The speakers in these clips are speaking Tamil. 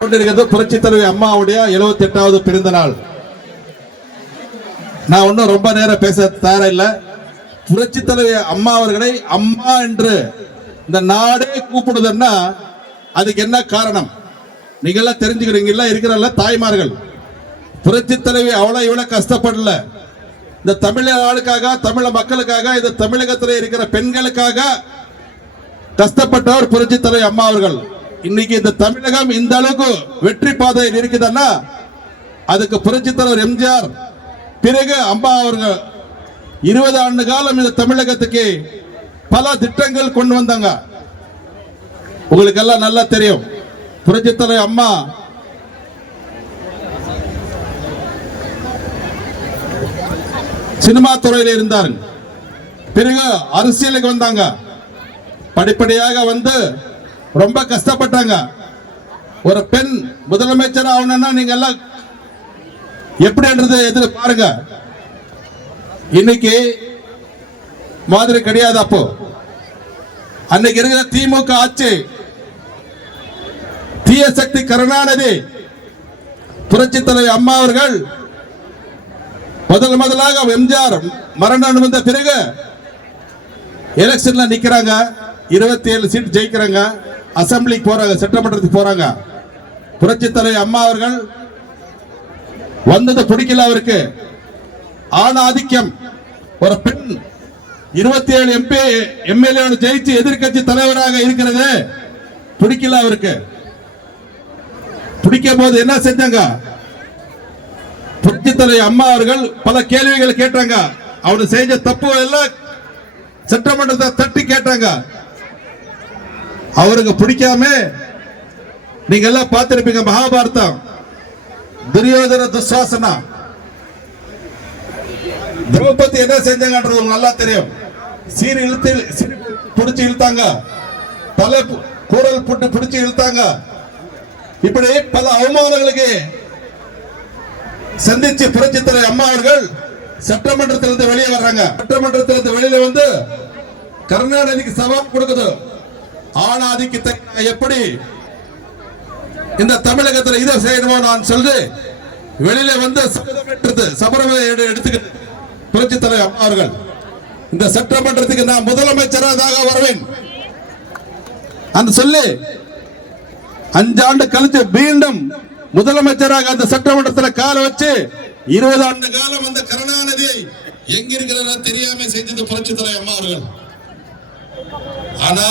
புரட்சி தலைவி அம்மாவுடைய 78வது பிறந்த நாள். நான் ஒன்னும் ரொம்ப நேரம் பேச தயாரில்லை. புரட்சி தலைவி அம்மா அவர்களை அம்மா என்று இந்த நாடே கூப்பிடுதுன்னா அதுக்கு என்ன காரணம்? நீங்க எல்லாம் தெரிஞ்சுக்கிறீங்களா? இருக்கிறல்ல தாய்மார்கள், புரட்சி தலைவி அவ்வளவு இவ்வளவு கஷ்டப்படல. இந்த தமிழர்களுக்காக, தமிழ மக்களுக்காக, இந்த தமிழகத்தில் இருக்கிற பெண்களுக்காக கஷ்டப்பட்டவர் புரட்சி தலைவி அம்மா அவர்கள். இன்னைக்கு இந்த தமிழகம் இந்த அளவுக்கு வெற்றி பாதையில் இருக்குதுன்னா அதுக்கு புரட்சி தலைவர் எம்ஜிஆர் பிறகு அம்மா அவர்கள் 20 ஆண்டு காலம் இந்த தமிழகத்துக்கு பல திட்டங்கள் கொண்டு வந்தாங்க. உங்களுக்கு எல்லாம் நல்லா தெரியும். புரட்சி தலைவர் அம்மா சினிமா துறையில் இருந்தார். பிறகு அரசியலுக்கு வந்தாங்க. படிப்படியாக வந்து ரொம்ப கஷ்டப்பட்டாங்க. ஒரு பெண் முதலமைச்சர் ஆகணும்னா நீங்க எல்லாம் எப்படின்றது எதிர பாருங்க. இன்னைக்கு மாதிரி கிடையாது. அப்போ அன்னைக்கு இருக்கிற திமுக ஆட்சி, தீய சக்தி கருணாநிதி, புரட்சி தலைவர் அம்மா அவர்கள் முதலாக எம்ஜிஆர் மரணம் வந்த பிறகு எலெக்ஷன்ல நிக்கிறாங்க. 27 சீட் ஜெயிக்கிறாங்க. அசம்பிளிக்கு போறாங்க, சட்டமன்றத்துக்கு போறாங்க. புரட்சி தலைவர் அம்மா அவர்கள் வந்தது பிடிக்கல அவருக்கு. ஆண் ஆதிக்கம். ஒரு பெண் 27 MP MLA ஜெயிச்சு எதிர்கட்சி தலைவராக இருக்கிறது பிடிக்கல அவருக்கு. பிடிக்கும் போது என்ன செஞ்சாங்க? புரட்சி தலைவர் அம்மா அவர்கள் பல கேள்விகள் கேட்டாங்க. அவரு செஞ்ச தப்பு எல்லாம் சட்டமன்றத்தை தட்டி கேட்டாங்க. அவருக்கு பிடிக்காம நீங்க எல்லாம் பார்த்திருப்பீங்க மகாபாரதம். துரியோதன துசாசனா திரௌபதி என்ன செஞ்சாங்கன்றது நல்லா தெரியும். சீர் இழுத்து பிடிச்சு இழுத்தாங்க, தலை கூடல் போட்டு பிடிச்சு இழுத்தாங்க. இப்படி பல அவமானங்களுக்கு சந்திச்சு புரட்சி தலைவர் அம்மா அவர்கள் சட்டமன்றத்திலிருந்து வெளியே வர்றாங்க. சட்டமன்றத்திலிருந்து வெளியில வந்து கருணாநிதிக்கு சவால் கொடுக்குது. ஆணாதிக்கத்தை எப்படி இந்த தமிழகத்தில் இதை செய்யணுமோ நான் சொல்லி வெளியில வந்து சபரமலை எடுத்துக்கிட்டு புரட்சி தலைவர் அம்மா அவர்கள் இந்த சட்டமன்றத்துக்கு நான் முதலமைச்சராக வருவேன் அந்த சொல்லி 5 ஆண்டு கழித்து மீண்டும் முதலமைச்சராக அந்த சட்டமன்றத்தில் கால வச்சு 20 ஆண்டு காலம் அந்த கருணாநிதியை எங்க இருக்கிறதா தெரியாம செஞ்சது புரட்சி தலைவர் அம்மா அவர்கள். ஆனா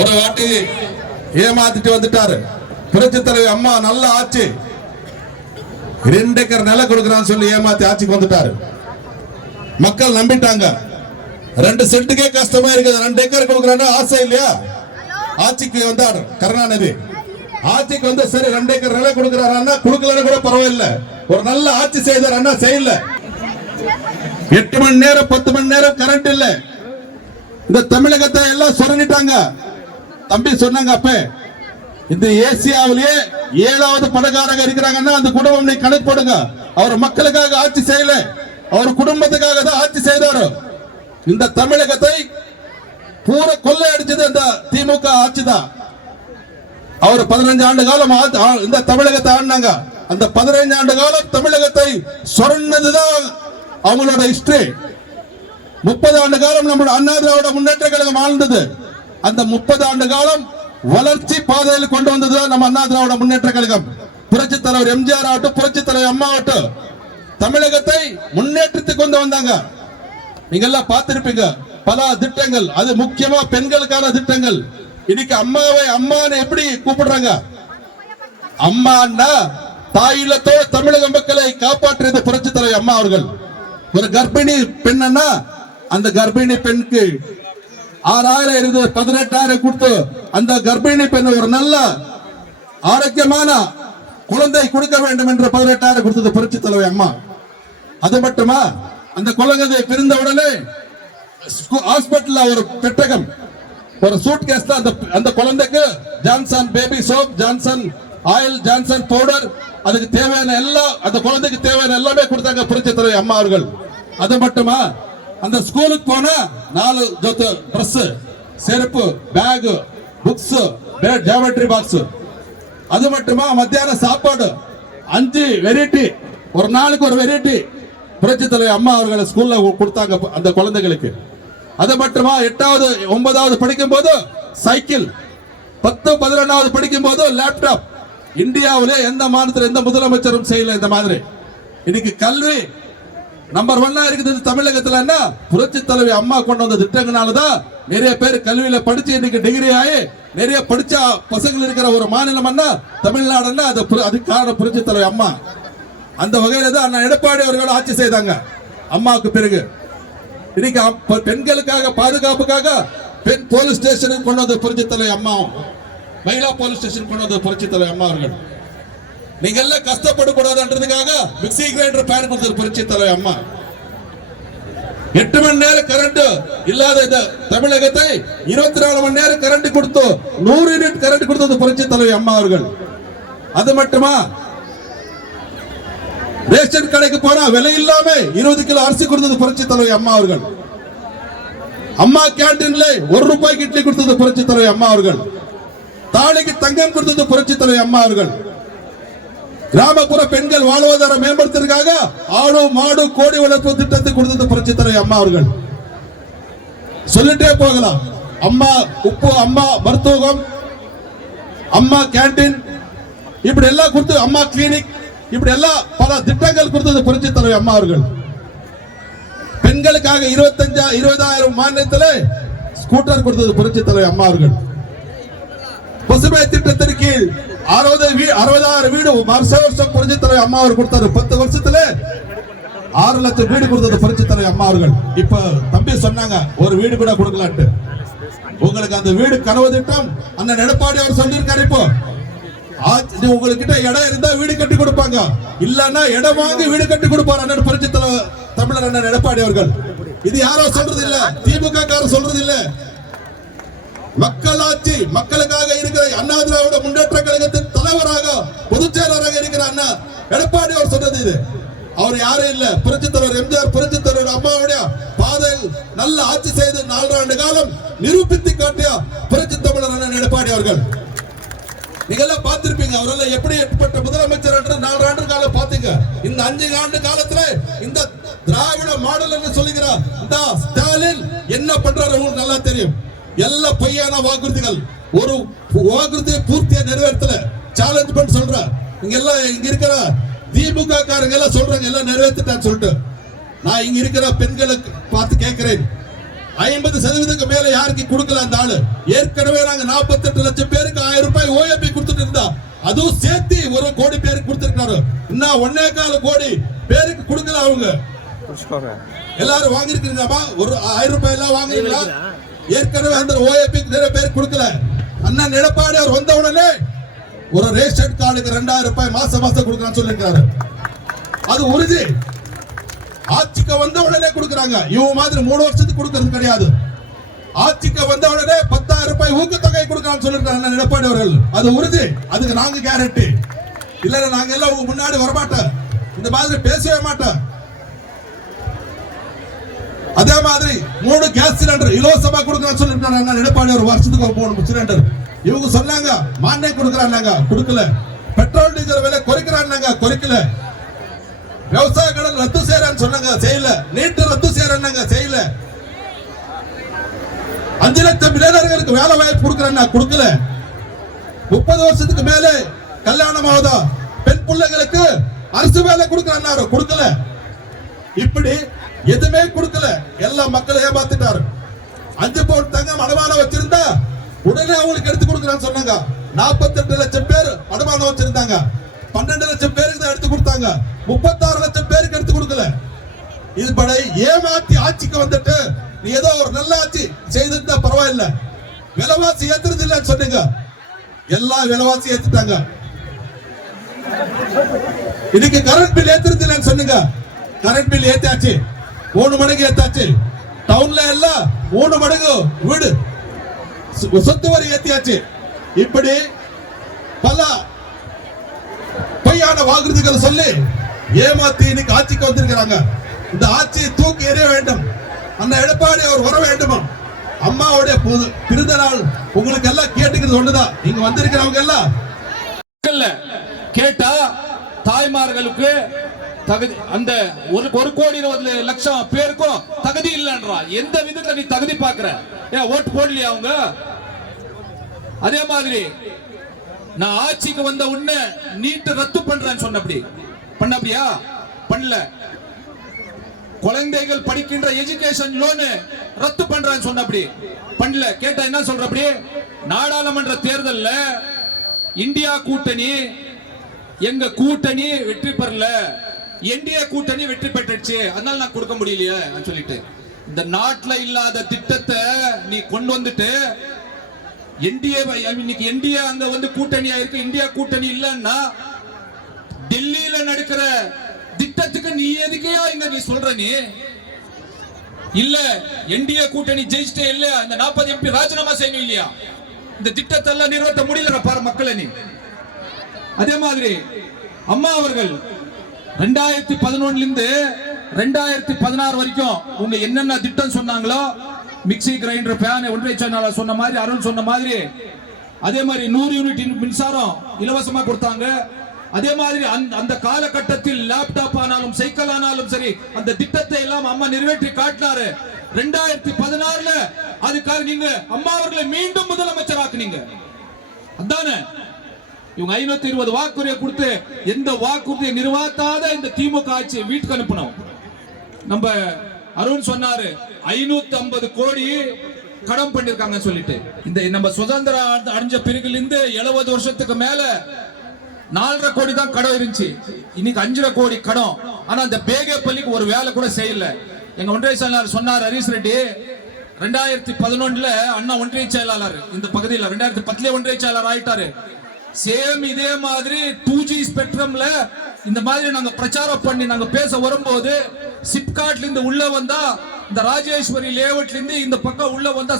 ஒரு வாட்டி ஏமாத்திட்டு வந்துட்டாரு. புரட்சி தலைவர் அம்மா நல்ல ஆட்சி, 2 ஏக்கர் நிலம் கொடுக்கறான்னு சொல்லி ஏமாத்தி ஆட்சிக்கு வந்துட்டாரு. மக்கள் நம்பிட்டாங்க. 2 சென்ட்டுக்கே கஷ்டமா இருக்குது. 2 ஏக்கர் கொடுக்கறான்னு ஆசை இல்லையா? ஆட்சிக்கு வந்தார் கருணாநிதி. ஆட்சிக்கு வந்து சரி 2 ஏக்கர் நிலம் கொடுக்கறாரு அண்ணா, கொடுக்கலன்னு கூட பரவாயில்ல, ஒரு நல்ல ஆட்சி செய்தார் அண்ணா. செய்யல. 8 மணி நேரம் 10 மணி நேரம் கரண்ட் இல்ல. இந்த தமிழகத்தை எல்லாம் சுரண்டிட்டாங்க. தம்பி சொன்னாங்க அப்ப இந்த ஏசியாவிலேயே 7வது பணக்காரங்க இருக்கிறாங்கன்னா அந்த குடும்பம் நீ கணக்கு போடுங்க. அவர் மக்களுக்காக ஆட்சி செய்யல, அவர் குடும்பத்துக்காக தான் ஆட்சி செய்தாரு. இந்த தமிழகத்தை பூர கொள்ளை அடிச்சது இந்த திமுக ஆட்சி தான். அவர் 15 ஆண்டு காலம் இந்த தமிழகத்தை ஆடினாங்க. அந்த 15 ஆண்டு காலம் தமிழகத்தை சுரண்டதுதான் அவங்களோட ஹிஸ்டரி. 30 ஆண்டு காலம் நம்முடைய அண்ணா திராவிட முன்னேற்ற கழகம் ஆழ்ந்தது. அந்த 30 ஆண்டு காலம் வளர்ச்சி பாதையில் கொண்டு வந்தது நம்ம அண்ணா திராவிட முன்னேற்ற கழகம். புரட்சி தலைவர் எம்ஜிஆர் ஆகட்டும், புரட்சி தலைவர் அம்மா ஆகட்டும், தமிழகத்தை முன்னேற்றத்துக்கு கொண்டு வந்தாங்க. நீங்க எல்லாம் பார்த்திருப்பீங்க பல திட்டங்கள். அது முக்கியமா பெண்களுக்கான திட்டங்கள். இன்னைக்கு அம்மாவை அம்மான்னு எப்படி கூப்பிடுறாங்க? அம்மான்னா தாயிலத்தோடு தமிழக மக்களை காப்பாற்றியது புரட்சி தலைவர் அம்மா அவர்கள். ஒரு கர்ப்பிணி பெண்ணா அந்த கர்ப்பிணி பெண்ணுக்கு 6000 இருந்தது 18,000 கொடுத்து அந்த கர்ப்பிணி பெண் ஒரு நல்ல ஆரோக்கியமான குழந்தை கொடுக்க வேண்டும் என்று 18,000 கொடுத்தது புரட்சி தலைவர் அம்மா. அது மட்டுமா, அந்த குழந்தை பிறந்த உடனே ஹாஸ்பிட்டல் ஒரு பெட்டகம், ஒரு சூட் கேஸ் தான் அந்த குழந்தைக்கு Johnson baby soap, Johnson oil, Johnson powder, அதுக்கு தேவையான எல்லாம், அந்த குழந்தைக்கு தேவையான எல்லாமே கொடுத்தாங்க புரட்சி தலைவர் அம்மா அவர்கள். அது மட்டுமா, அந்த ஸ்கூலுக்கு போனா 4 ஜோத்து ட்ரெஸ், செருப்பு, பேக், புக்ஸ், ஜியோமெட்ரி பாக்ஸ், அது மட்டுமா மத்தியான சாப்பாடு 5 வெரைட்டி, ஒரு நாளுக்கு ஒரு வெரைட்டி புரட்சி தலைவர் அம்மா அவர்களை ஸ்கூல்ல கொடுத்தாங்க அந்த குழந்தைகளுக்கு. அது மட்டுமா 8வது 9வது படிக்கும் போது சைக்கிள், 10 11வது படிக்கும் போது லேப்டாப். இந்தியாவிலே எந்த மாநிலத்தில் எந்த முதலமைச்சரும் செய்யல இந்த மாதிரி. இன்னைக்கு கல்வி நம்பர் 1 இருக்குது தமிழகத்துல. புரட்சி தலைவி அம்மா கொண்டு வந்த திட்டங்களாலதான் நிறைய பேர் கல்வியில படிச்சு இன்னைக்கு டிகிரி ஆகி நிறைய படிச்ச பசங்க இருக்கிற ஒரு மாநிலம் தமிழ்நாடு. அதுக்கு காரணம் புரட்சி தலைவி அம்மா. அந்த வகையில தான் அண்ணா எடப்பாடி அவர்கள் ஆட்சி செய்தாங்க. அம்மாவுக்கு பிறகு இன்னைக்கு பெண்களுக்காக பாதுகாப்புக்காக பெண் போலீஸ் ஸ்டேஷனுக்கு கொண்டு வந்த புரட்சி தலைவி அம்மா, மகிழா போலீஸ் ஸ்டேஷன் கொண்டு வந்த புரட்சி தலைவி அம்மா அவர்கள். நீங்க எல்லாம் கஷ்டப்படக்கூடாதுன்றதுக்காக மிக்சி கிரைண்டர் பேன் கொடுத்தது புரட்சி தலைவி அம்மா. 8 மணி நேரம் கரண்ட் இல்லாத இந்த தமிழகத்தை 24 மணி நேரம் கரண்ட் கொடுத்து 100 யூனிட் கரண்ட் கொடுத்தது புரட்சி தலைவி அம்மா அவர்கள். அது மட்டுமா ரேஷன் கடைக்கு போனா விலை இல்லாம 20 கிலோ அரிசி கொடுத்தது புரட்சி தலைவி அம்மா அவர்கள். அம்மா கேண்டீன்ல 1 ரூபாய்க்கு இட்லி கொடுத்தது புரட்சி தலைவி அம்மா அவர்கள். தாலிக்கு தங்கம் கொடுத்தது புரட்சி தலைவி அம்மா அவர்கள். கிராமப்புற பெண்கள் வாழ்வாதாரம் மேம்படுத்துறதுக்காக ஆடு மாடு கோழி வளர்ப்பு திட்டத்தை கொடுத்தது புரட்சி தலைவி அம்மா அவர்கள். சொல்லிட்டே போகலாம். அம்மா உப்பு, அம்மா மருத்துவம், அம்மா கேண்டீன், இப்படி எல்லாம் கொடுத்து, அம்மா கிளினிக், இப்படி எல்லாம் பல திட்டங்கள் கொடுத்தது புரட்சி தலைவி அம்மா அவர்கள். பெண்களுக்காக 20,000 மாநிலத்தில் ஸ்கூட்டர் கொடுத்தது புரட்சி தலைவி அம்மா அவர்கள். பசுமை திட்டத்தின் கீழ் 60,000 வீடு வருஷம் புரட்சி தலைவி அம்மா அவர் கொடுத்தாரு. 10 வருஷத்துல 6 லட்சம் வீடு கொடுத்தது புரட்சி தலைவி அம்மா அவர்கள். இப்ப தம்பி சொன்னாங்க ஒரு வீடு கூட கொடுக்கலான்ட்டு. உங்களுக்கு அந்த வீடு கனவு திட்டம் அண்ணன் எடப்பாடி அவர் சொல்லியிருக்காரு. இப்போ உங்ககிட்ட இடம் இருந்தா வீடு கட்டி கொடுப்பாங்க, இல்லன்னா இடம் வாங்கி வீடு கட்டி கொடுப்பார் அண்ணன் புரட்சி தலைவர் தமிழர் அண்ணன் எடப்பாடி அவர்கள். இது யாரோ சொல்றது இல்ல, திமுக காரர் சொல்றது இல்ல. மக்களாட்சி, மக்களுக்காக இருக்கிற அண்ணா திராவிட முன்னேற்ற கழகத்தின் தலைவராக பொதுச் செயலராக இருக்கிற அண்ணா எடப்பாடி அவர் சொன்னது இது. அவர் யாரும் இல்ல, புரட்சி தலைவர் எம்ஜிஆர் புரட்சி தலைவர் அம்மாவுடைய பாதையில் நல்ல ஆட்சி செய்து 4 ஆண்டு காலம் நிரூபித்து காட்டிய புரட்சி தமிழர் அண்ணன் எடப்பாடி அவர்கள். நீங்க எல்லாம் பார்த்திருப்பீங்க அவரெல்லாம் எப்படி ஏற்பட்ட முதலமைச்சர் என்று 4 ஆண்டு காலம் பாத்தீங்க. இந்த 5 ஆண்டு காலத்துல இந்த திராவிட மாடல் என்று சொல்லுகிறார் இந்த ஸ்டாலின் என்ன பண்றாரு உங்களுக்கு நல்லா தெரியும். எல்லா பொய்யான வாக்குறுதிகள், ஒரு வாக்குறுதியை பூர்த்தியா நிறைவேற்றல. சேலஞ்ச் பண்ணி சொல்ற இங்க எல்லாம் இங்க இருக்கிற திமுக காரங்க எல்லாம் சொல்றாங்க எல்லாம் நிறைவேற்றிட்டான்னு சொல்லிட்டு. நான் இங்க இருக்கிற பெண்களுக்கு பார்த்து கேட்கிறேன், 50% மேல யாருக்கு கொடுக்கல அந்த ஆளு. ஏற்கனவே நாங்க 48 லட்சம் பேருக்கு 1000 ரூபாய் ஓஏபி கொடுத்துட்டு இருந்தா, அதுவும் சேர்த்து 1 கோடி பேருக்கு கொடுத்திருக்காரு. இன்னும் 1.25 கோடி பேருக்கு கொடுக்கல. அவங்க எல்லாரும் வாங்கிருக்கீங்களா? ஒரு 1000 ரூபாய் எல்லாம் வாங்குறீங்களா? ஏற்கனவே அந்த ஓஏபி நிறைய பேர் கொடுக்கல. அண்ணன் எடப்பாடி அவர் வந்த உடனே ஒரு ரேஷன் கார்டுக்கு 2000 ரூபாய் மாசம் கொடுக்கறான்னு சொல்லிருக்காரு. அது உறுதி. ஆட்சிக்கு வந்த உடனே கொடுக்கறாங்க. இவங்க மாதிரி 3 வருஷத்துக்கு கொடுக்கறது கிடையாது. ஆட்சிக்கு வந்த உடனே 10,000 ரூபாய் ஊக்கத்தொகை கொடுக்கறான்னு சொல்லிருக்காரு அண்ணன் எடப்பாடி அவர்கள். அது உறுதி. அதுக்கு நாங்க கேரண்டி. இல்ல நாங்க எல்லாம் உங்க முன்னாடி வர மாட்டோம், இந்த மாதிரி பேசவே மாட்டோம். அதே மாதிரி 3 கேஸ் சிலிண்டர் இலவசமா கொடுக்கறான்னு சொல்லிருக்காரு அண்ணன் எடப்பாடி ஒரு வருஷத்துக்கு 3 சிலிண்டர். இவங்க சொன்னாங்க மானியம் கொடுக்கறாங்க, கொடுக்கல. பெட்ரோல் டீசல் விலை குறைக்கிறாங்க, குறைக்கல. விவசாய கடன் ரத்து செய்யறான்னு சொன்னாங்க, செய்யல. நீட் ரத்து செய்யறாங்க, செய்யல. 5 லட்சம் இளைஞர்களுக்கு வேலை வாய்ப்பு கொடுக்கறாங்க, கொடுக்கல. 30 வருஷத்துக்கு மேல கல்யாணம் ஆகுதா பெண் பிள்ளைகளுக்கு அரசு வேலை கொடுக்கறாங்க, கொடுக்கல. இப்படி எதுவுமே கொடுக்கல. எல்லா மக்களும் ஏமாத்திட்டாரு. 5 பவுன் தங்கம் அடமானம் வச்சிருந்தா உடனே அவங்களுக்கு எடுத்து கொடுக்கறான்னு சொன்னாங்க. 48 லட்சம் பேர் அடமானம் வச்சிருந்தாங்க, 12 லட்சம் பேருக்கு தான் எடுத்து கொடுத்தாங்க. 36 லட்சம் பேருக்கு எடுத்து கொடுக்கல. இதுபடி ஏமாத்தி ஆட்சிக்கு வந்துட்டு நீ ஏதோ ஒரு நல்ல ஆட்சி செய்திருந்தா பரவாயில்ல. விலைவாசி ஏத்துறது இல்லைன்னு சொன்னீங்க, எல்லா விலைவாசி ஏத்துட்டாங்க. இன்னைக்கு கரண்ட் பில் ஏத்துறது இல்லைன்னு சொன்னீங்க, கரண்ட் பில் ஏத்தாச்சு. 3 மடங்கு ஏத்தாச்சு. டவுன்ல எல்லாம் 3 மடங்கு வீடு சொத்து வரி ஏத்தியாச்சு. இப்படி பல பொய்யான வாக்குறுதிகள் சொல்லி ஏமாத்தி இன்னைக்கு ஆட்சிக்கு வந்திருக்கிறாங்க. இந்த ஆட்சியை தூக்கி எறிய வேண்டும். அந்த எடப்பாடி அவர் வர வேண்டுமா? அம்மாவுடைய பிறந்த நாள் உங்களுக்கு எல்லாம் கேட்டுக்கிறது ஒண்ணுதான். இங்க வந்திருக்கிறவங்க எல்லாம் கேட்டா தாய்மார்களுக்கு தகுதி அந்த ஒரு கோடி 20 லட்சம் பேருக்கும் தகுதி இல்லைன்றா. எந்த விதத்துல நீ தகுதி பாக்குற? ஏன் ஓட்டு போடலையா அவங்க? அதே மாதிரி நான் ஆட்சிக்கு வந்த உடனே நீட் ரத்து பண்றேன்னு பண்ணபடியா? பண்ணல. குழந்தைகள் படிக்கின்ற எஜுகேஷன் லோன் ரத்து பண்றேன்னு சொன்னபடி பண்ணல. கேட்டா என்ன சொல்றபடி? நாடாளுமன்ற தேர்தல்ல இந்தியா கூட்டணி எங்க கூட்டணி வெற்றி பெறல, என்டிஏ கூட்டணி வெற்றி பெற்றுச்சு, அதனால நான் கொடுக்க முடியலையே சொல்லிட்டு இந்த நாட்டுல இல்லாத திட்டத்தை நீ கொண்டு வந்துட்டு இன்னைக்கு என்டிஏ அங்க வந்து கூட்டணியா இருக்கு, இந்தியா கூட்டணி இல்லன்னா டெல்லியில நடக்கிற திட்டத்துக்கு நீ எதுக்கையா இங்க நீ சொல்ற? நீ இல்ல என்டிஏ கூட்டணி ஜெயிச்சிட்டே இல்லையா, இந்த 40 MP ராஜினாமா செய்யணும் இல்லையா? இந்த திட்டத்தை எல்லாம் நிறைவேற்ற முடியல பாரு மக்களை நீ. அதே மாதிரி அம்மா அவர்கள் 2011 இருந்து 2016 வரைக்கும் உங்க என்னென்ன திட்டம் சொன்னாங்களோ, மிக்சி கிரைண்டர் ஃபேன் ஒன்றை சேனல் சொன்ன மாதிரி, அருள் சொன்ன மாதிரி, அதே மாதிரி 100 யூனிட் மின்சாரம் இலவசமா கொடுத்தாங்க. அதே மாதிரி அந்த காலகட்டத்தில் லேப்டாப் ஆனாலும் சைக்கிள் ஆனாலும் சரி அந்த திட்டத்தை எல்லாம் அம்மா நிறைவேற்றி காட்டினாரு. 2016ல அதுக்காக நீங்க அம்மா அவர்களை மீண்டும் முதலமைச்சராக்குனீங்க. அதானே இவங்க 520 வாக்குறுதியை கொடுத்து எந்த வாக்குறுதியை நிறைவேற்றாத இந்த திமுக ஆட்சி வீட்டுக்கு அனுப்பணும். நம்ம அருண் சொன்னாரு 550 கோடி கடன் பண்ணிருக்காங்க சொல்லிட்டு. இந்த நம்ம சுதந்திரம் அடைஞ்ச பிறகுல இருந்து 70 வருஷத்துக்கு மேல 4.5 கோடி தான் கடன் இருந்துச்சு. இன்னைக்கு 5.5 கோடி கடன். ஆனா அந்த பேகேப்பள்ளிக்கு ஒரு வேலை கூட செய்யல. எங்க ஒன்றிய செயலாளர் சொன்னார் ஹரிஸ் ரெட்டி, 2011ல அண்ணா ஒன்றிய செயலாளர் இந்த பகுதியில் 2010 ஒன்றிய செயலாளர் ஆயிட்டாரு. சேம் இதே மாதிரி 2G ஸ்பெக்ட்ரம்ல இந்த மாதிரி நாங்க பிரச்சாரம் பண்ணி நாங்க பேச வரும்போது சிப்காட்ல இருந்து உள்ள வந்தா இந்த ராஜேஸ்வரி லேஅவுட்ல இருந்து இந்த பக்கம் உள்ள வந்தா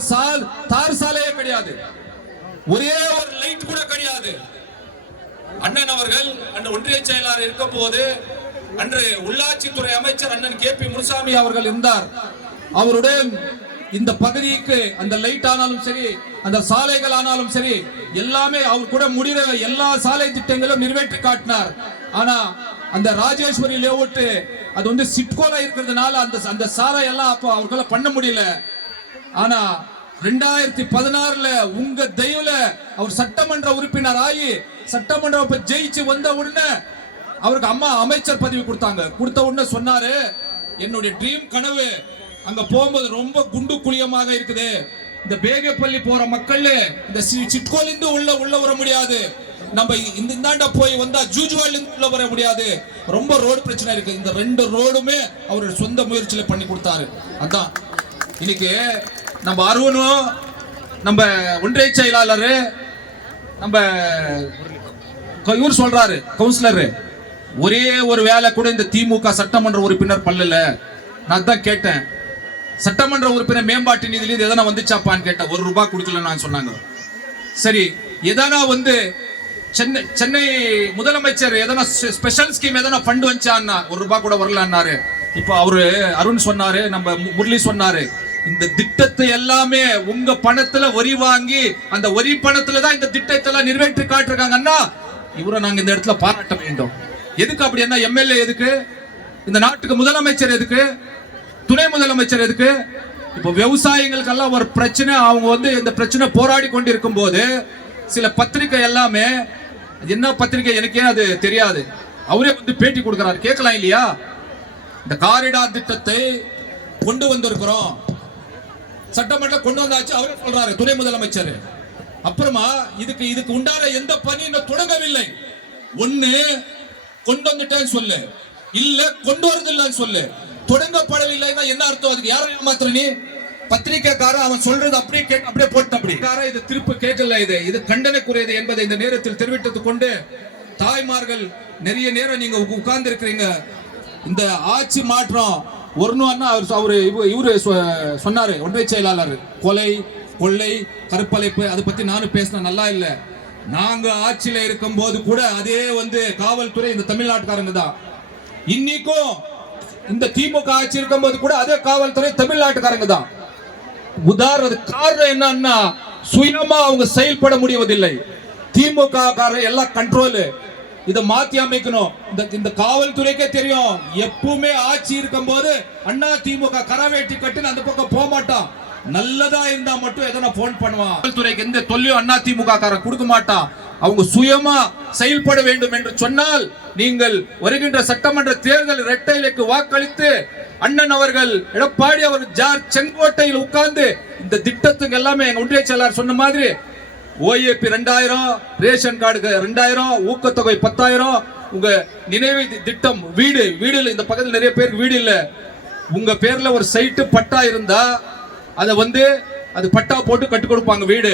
தார் சாலையே கிடையாது, ஒரே ஒரு லைட் கூட கிடையாது. அண்ணன் அவர்கள் அந்த ஒன்றிய செயலாளர் இருக்க போது அன்று உள்ளாட்சித்துறை அமைச்சர் அண்ணன் KP முனுசாமி அவர்கள் இருந்தார். அவருடைய இந்த பகுதிக்கு அந்த லைட் ஆனாலும் சரி அந்த சாலைகள் ஆனாலும் சரி எல்லாமே அவர் கூட முடிகிற எல்லா சாலை திட்டங்களும் நிறைவேற்றி காட்டினார். ஆனா அந்த ராஜேஸ்வரி லேஅவுட் அது வந்து சிட்கோல இருக்கிறதுனால அந்த சாலை எல்லாம் அப்போ அவர்களால பண்ண முடியல. ஆனா 2016ல உங்க தயவுல அவர் சட்டமன்ற உறுப்பினர் ஆகி சட்டமன்ற ஜெயிச்சு வந்த உடனே அவருக்கு அம்மா அமைச்சர் பதவி கொடுத்தாங்க. கொடுத்த உடனே சொன்னாரு, என்னுடைய ட்ரீம் கனவு அங்க போகும்போது ரொம்ப குண்டு குழியமாக இருக்குது, இந்த பேகப்பள்ளி போற மக்கள் இந்த சிட்கோல இருந்து உள்ள வர முடியாது, நம்ம இந்தாண்ட போய் வந்தா ஜூஜுவால இருந்து உள்ள வர முடியாது, ரொம்ப ரோடு பிரச்சனை இருக்கு. இந்த 2 ரோடுமே அவருடைய சொந்த முயற்சியில பண்ணி கொடுத்தாரு. அதான் இன்னைக்கு நம்ம அருணும் நம்ம ஒன்றிய செயலாளர் நம்ம இவர் சொல்றாரு கவுன்சிலர், ஒரே ஒரு வேலை கூட இந்த திமுக சட்டமன்ற உறுப்பினர் பண்ணல. நான் தான் கேட்டேன், சட்டமன்ற உறுப்பினர் மேம்பாட்டு நிதியில எதனா வந்துச்சாப்பான்னு கேட்டேன். 1 ரூபாய் கொடுக்கல நான் சொன்னாங்க. சரி, எதனா வந்து சென்னை முதலமைச்சர் எதனா ஸ்பெஷல் ஸ்கீம் எதனா ஃபண்ட் வந்துச்சான்னா 1 ரூபாய் கூட வரலன்னாரு. இப்போ அவரு அருண் சொன்னாரு, நம்ம முரளி சொன்னாரு, இந்த திட்டத்தை எல்லாமே உங்க பணத்துல வரி வாங்கி அந்த வரி பணத்துல தான் இந்த திட்டத்தை எல்லாம் நிறைவேற்றி காட்டிருக்காங்கன்னா இவரை நாங்க இந்த இடத்துல பாராட்ட வேண்டும். எதுக்கு அப்படி என்ன எம்எல்ஏ எதுக்கு, இந்த நாட்டுக்கு முதலமைச்சர் எதுக்கு, துணை முதலமைச்சர் எதுக்கு? இப்போ விவசாயிகளுக்கெல்லாம் ஒரு பிரச்சனை, அவங்க வந்து இந்த பிரச்சனை போராடி கொண்டு இருக்கும் போது சில பத்திரிகை எல்லாமே, என்ன பத்திரிகை எனக்கே அது தெரியாது, அவரே வந்து பேட்டி கொடுக்கிறாரு. கேட்கலாம் இல்லையா? இந்த காரிடார் திட்டத்தை கொண்டு வந்திருக்கிறோம், சட்டமன்றம் கொண்டு வந்தாச்சு அவரே சொல்றாரு துணை முதலமைச்சர். அப்புறமா இதுக்கு உண்டான எந்த பணி இன்னும் தொடங்கவில்லை. ஒண்ணு கொண்டு வந்துட்டேன்னு சொல்லு, இல்ல கொண்டு வரதில்லைன்னு சொல்லு. தொடங்கப்படவில்லைன்னா என்ன அர்த்தம்? அதுக்கு யாரை ஏமாத்துற நீ? பத்திரிகைக்காரன் அவன் சொல்றது அப்படியே போட்டு அப்படி இது திருப்பு கேட்கல. இது கண்டனக்குரியது என்பதை இந்த நேரத்தில் தெரிவித்துக் கொண்டு, தாய்மார்கள் நிறைய நேரம் நீங்க உட்கார்ந்து இருக்கிறீங்க. இந்த ஆட்சி மாற்றம் இவரு சொன்னாரு ஒன்றிய செயலாளர், கொலை கொள்ளை கற்பழிப்பு அதை பத்தி நானும் பேசின நல்லா இல்ல. நாங்க ஆட்சியில இருக்கும் போது கூட அதே வந்து காவல்துறை இந்த தமிழ்நாட்டுக்காரங்க தான். இன்னைக்கும் இந்த திமுக ஆட்சி இருக்கும் போது கூட அதே காவல்துறை தமிழ்நாட்டுக்காரங்க தான். உதாரணத்துக்கு காரணம் என்னன்னா சுயமா அவங்க செயல்பட முடிவதில்லை. திமுக காரர் எல்லாம் கண்ட்ரோல். இதை மாத்தி அமைக்கணும். இந்த காவல்துறைக்கே தெரியும், எப்பவுமே ஆட்சி இருக்கும் போது அண்ணா திமுக கரவேட்டி கட்டுன்னு அந்த பக்கம் போக மாட்டான். நல்லதா இருந்தா மட்டும் எதனா போன் பண்ணுவான். காவல்துறைக்கு எந்த தொல்லையும் அண்ணா திமுக காரன் கொடுக்க மாட்டான். அவங்க சுயமா செயல்பட வேண்டும் என்று சொன்னால் நீங்கள் வருகின்ற சட்டமன்ற தேர்தல் இரட்டை இலைக்கு வாக்களித்து அண்ணன் அவர்கள் எடப்பாடி அவர்கள் ஜார் செங்கோட்டையில் உட்கார்ந்து இந்த திட்டத்துக்கு எல்லாமே எங்க ஒன்றிய செயலாளர் சொன்ன மாதிரி OAP 2000, ரேஷன் கார்டுக்கு 2000, ஊக்கத்தொகை 10,000, உங்க நினைவு திட்டம் வீடு இந்த பக்கத்தில் நிறைய பேருக்கு வீடு இல்ல, உங்க பேர்ல ஒரு சைட்டு பட்டா இருந்தா அதை அது பட்டா போட்டு கட்டி கொடுப்பாங்க. வீடு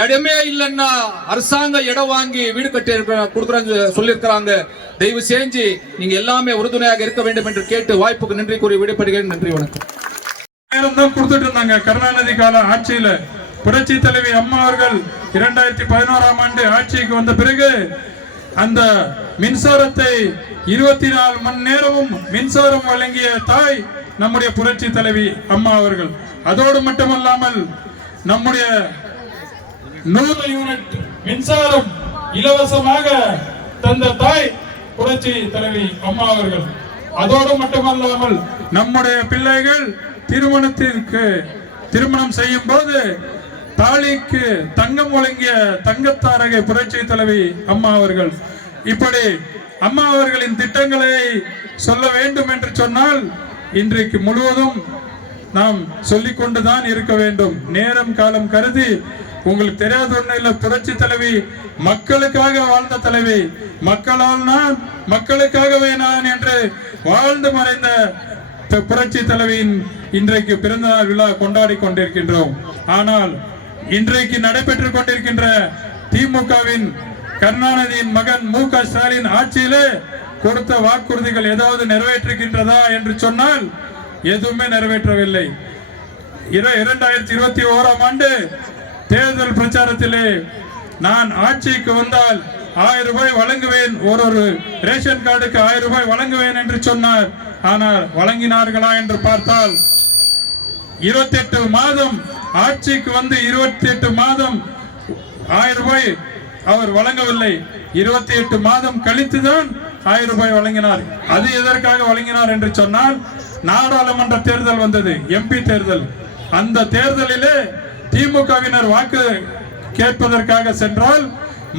இடமே இல்லைன்னா அரசாங்க இடம் வாங்கி வீடு கட்டி கொடுக்குறாங்க சொல்லியிருக்கிறாங்க. தயவு செஞ்சு நீங்க எல்லாமே உறுதுணையாக இருக்க வேண்டும் என்று கேட்டு வாய்ப்புக்கு நன்றி கூறி விடைபெறுகிறேன். நன்றி, வணக்கம். நேரம் தான் கொடுத்துட்டு இருந்தாங்க. கருணாநிதி கால ஆட்சியில புரட்சி தலைவி அம்மா அவர்கள் 2011ஆம் ஆண்டு ஆட்சிக்கு வந்த பிறகு அந்த மின்சாரத்தை 24 மணி நேரமும் மின்சாரம் வழங்கிய தாய் நம்முடைய புரட்சி தலைவி அம்மா அவர்கள். அதோடு மட்டுமல்லாமல் நம்முடைய 100 யூனிட் மின்சாரம் இலவசமாக தந்த தாய் புரட்சி தலைவி அம்மா அவர்கள். அதோடு மட்டுமல்லாமல் நம்முடைய பிள்ளைகள் திருமணம் செய்யும் போது தாலிக்கு தங்கம் வழங்கிய தங்கத்தாரகை புரட்சி தலைவி அம்மா அவர்கள். இப்படி அம்மா அவர்களின் திட்டங்களை சொல்ல வேண்டும் என்று சொன்னால் இன்றைக்கு முழுவதும் நாம் சொல்லிக் கொண்டுதான் இருக்க வேண்டும். நேரம் காலம் கருதி உங்களுக்கு தெரியாத ஒண்ணு இல்ல, புரட்சி தலைவி மக்களுக்காக வாழ்ந்த தலைவி, மக்களால் நான் மக்களுக்காகவே நான் என்று வாழ்ந்து மறைந்த புரட்சி தலைவியின் இன்றைக்கு பிறந்தநாள் விழா கொண்டாடி கொண்டிருக்கின்றோம். ஆனால் இன்றைக்கு நடைபெற்றுக் கொண்டிருக்கின்ற திமுகவின் கருணாநிதியின் மகன் மு.க. ஸ்டாலின் ஆட்சியிலே கொடுத்த வாக்குறுதிகள் ஏதாவது நிறைவேற்றுகின்றதா என்று சொன்னால் எதுவுமே நிறைவேற்றவில்லை. 2021ஆம் ஆண்டு தேர்தல் பிரச்சாரத்திலே நான் ஆட்சிக்கு வந்தால் 1000 ரூபாய் வழங்குவேன், ஒரு ரேஷன் கார்டுக்கு 1000 ரூபாய் வழங்குவேன் என்று சொன்னார். ஆனால் வழங்கினார்களா என்று பார்த்தால் 28 மாதம் ஆட்சிக்கு வந்து 28 மாதம் 1000 ரூபாய் அவர் வழங்கவில்லை. 28 மாதம் கழித்துதான் 1000 ரூபாய் வழங்கினார். அது எதற்காக வழங்கினார் என்று சொன்னால் நாடாளுமன்ற தேர்தல் வந்தது, MP தேர்தல். அந்த தேர்தலிலே திமுகவினர் வாக்கு கேட்பதற்காக சென்றால்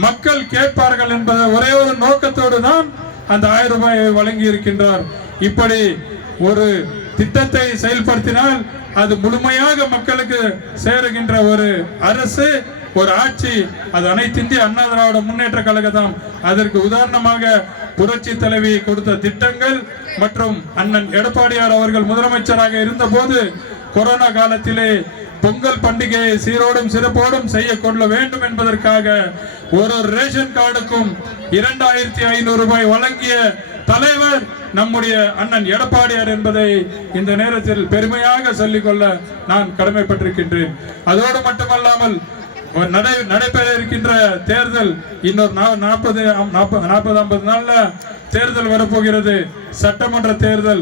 மக்கள் கேட்பார்கள் என்பத ஒரே ஒரு நோக்கத்தோடு தான் அந்த 1000 ரூபாயை வழங்கி இருக்கின்றார். இப்படி ஒரு திட்டத்தை செயல்படுத்தினால் அது முழுமையாக மக்களுக்கு சேருகின்ற ஒரு அரசு, ஒரு ஆட்சி, அது அனைத்து இந்திய அண்ணா திராவிட முன்னேற்ற கழகம். அதற்கு உதாரணமாக புரட்சி தலைவி கொடுத்த திட்டங்கள் மற்றும் அண்ணன் எடப்பாடியார் அவர்கள் முதலமைச்சராக இருந்த போது கொரோனா காலத்திலே பொங்கல் பண்டிகையை சீரோடும் சிறப்போடும் செய்ய கொள்ள வேண்டும் என்பதற்காக ஒரு ரேஷன் கார்டுக்கும் 2500 ரூபாய் வழங்கிய தலைவர் நம்முடைய அண்ணன் எடப்பாடியார் என்பதை இந்த நேரத்தில் பெருமையாக சொல்லிக்கொள்ள நான் கடமைப்பட்டிருக்கின்றேன். அதோடு மட்டுமல்லாமல் நடைபெற இருக்கின்ற தேர்தல் இன்னொரு 40-50 நாள்ல தேர்தல் வரப்போகிறது, சட்டமன்ற தேர்தல்.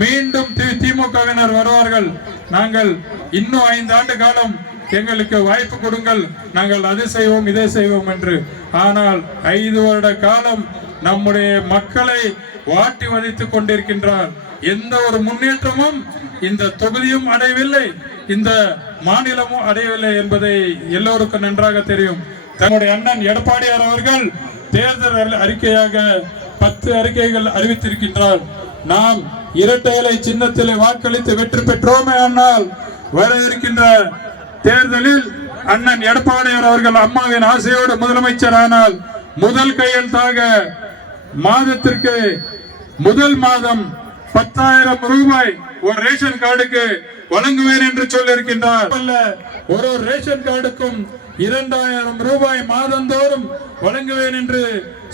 மீண்டும் திமுகவினர் வருவார்கள். நாங்கள் இன்னும் 5 ஆண்டு காலம் எங்களுக்கு வாய்ப்பு கொடுங்கள், நாங்கள் அதை செய்வோம் இதை செய்வோம் என்று. ஆனால் 5 வருட காலம் நம்முடைய மக்களை வாட்டி வதைத்துக் கொண்டிருக்கின்றார். எந்த ஒரு முன்னேற்றமும் இந்த தொகுதியும் அடையவில்லை, இந்த மாநிலமும் அடையவில்லை என்பதை எல்லோருக்கும் நன்றாக தெரியும். தன்னுடைய அண்ணன் எடப்பாடியார் அவர்கள் தேர்தல் அறிக்கையாக 10 அறிக்கைகள் அறிவித்திருக்கின்றார். நாம் இரட்டை இலை சின்னத்திலே வாக்களித்து வெற்றி பெற்றோமே, ஆனால் வர இருக்கின்ற தேர்தலில் அண்ணன் எடப்பாடியார் அவர்கள் அம்மாவின் ஆசையோடு முதலமைச்சர் ஆனால் முதல் கையெழுத்தாக மாதத்திற்கு முதல் மாதம் 10,000 ரூபாய் ஒரு ரேஷன் கார்டுக்கு வழங்குவேன் என்று சொல்லியிருக்கின்றார். ஒரு ரேஷன் கார்டுக்கும் 2,000 ரூபாய் மாதந்தோறும் வழங்குவேன் என்று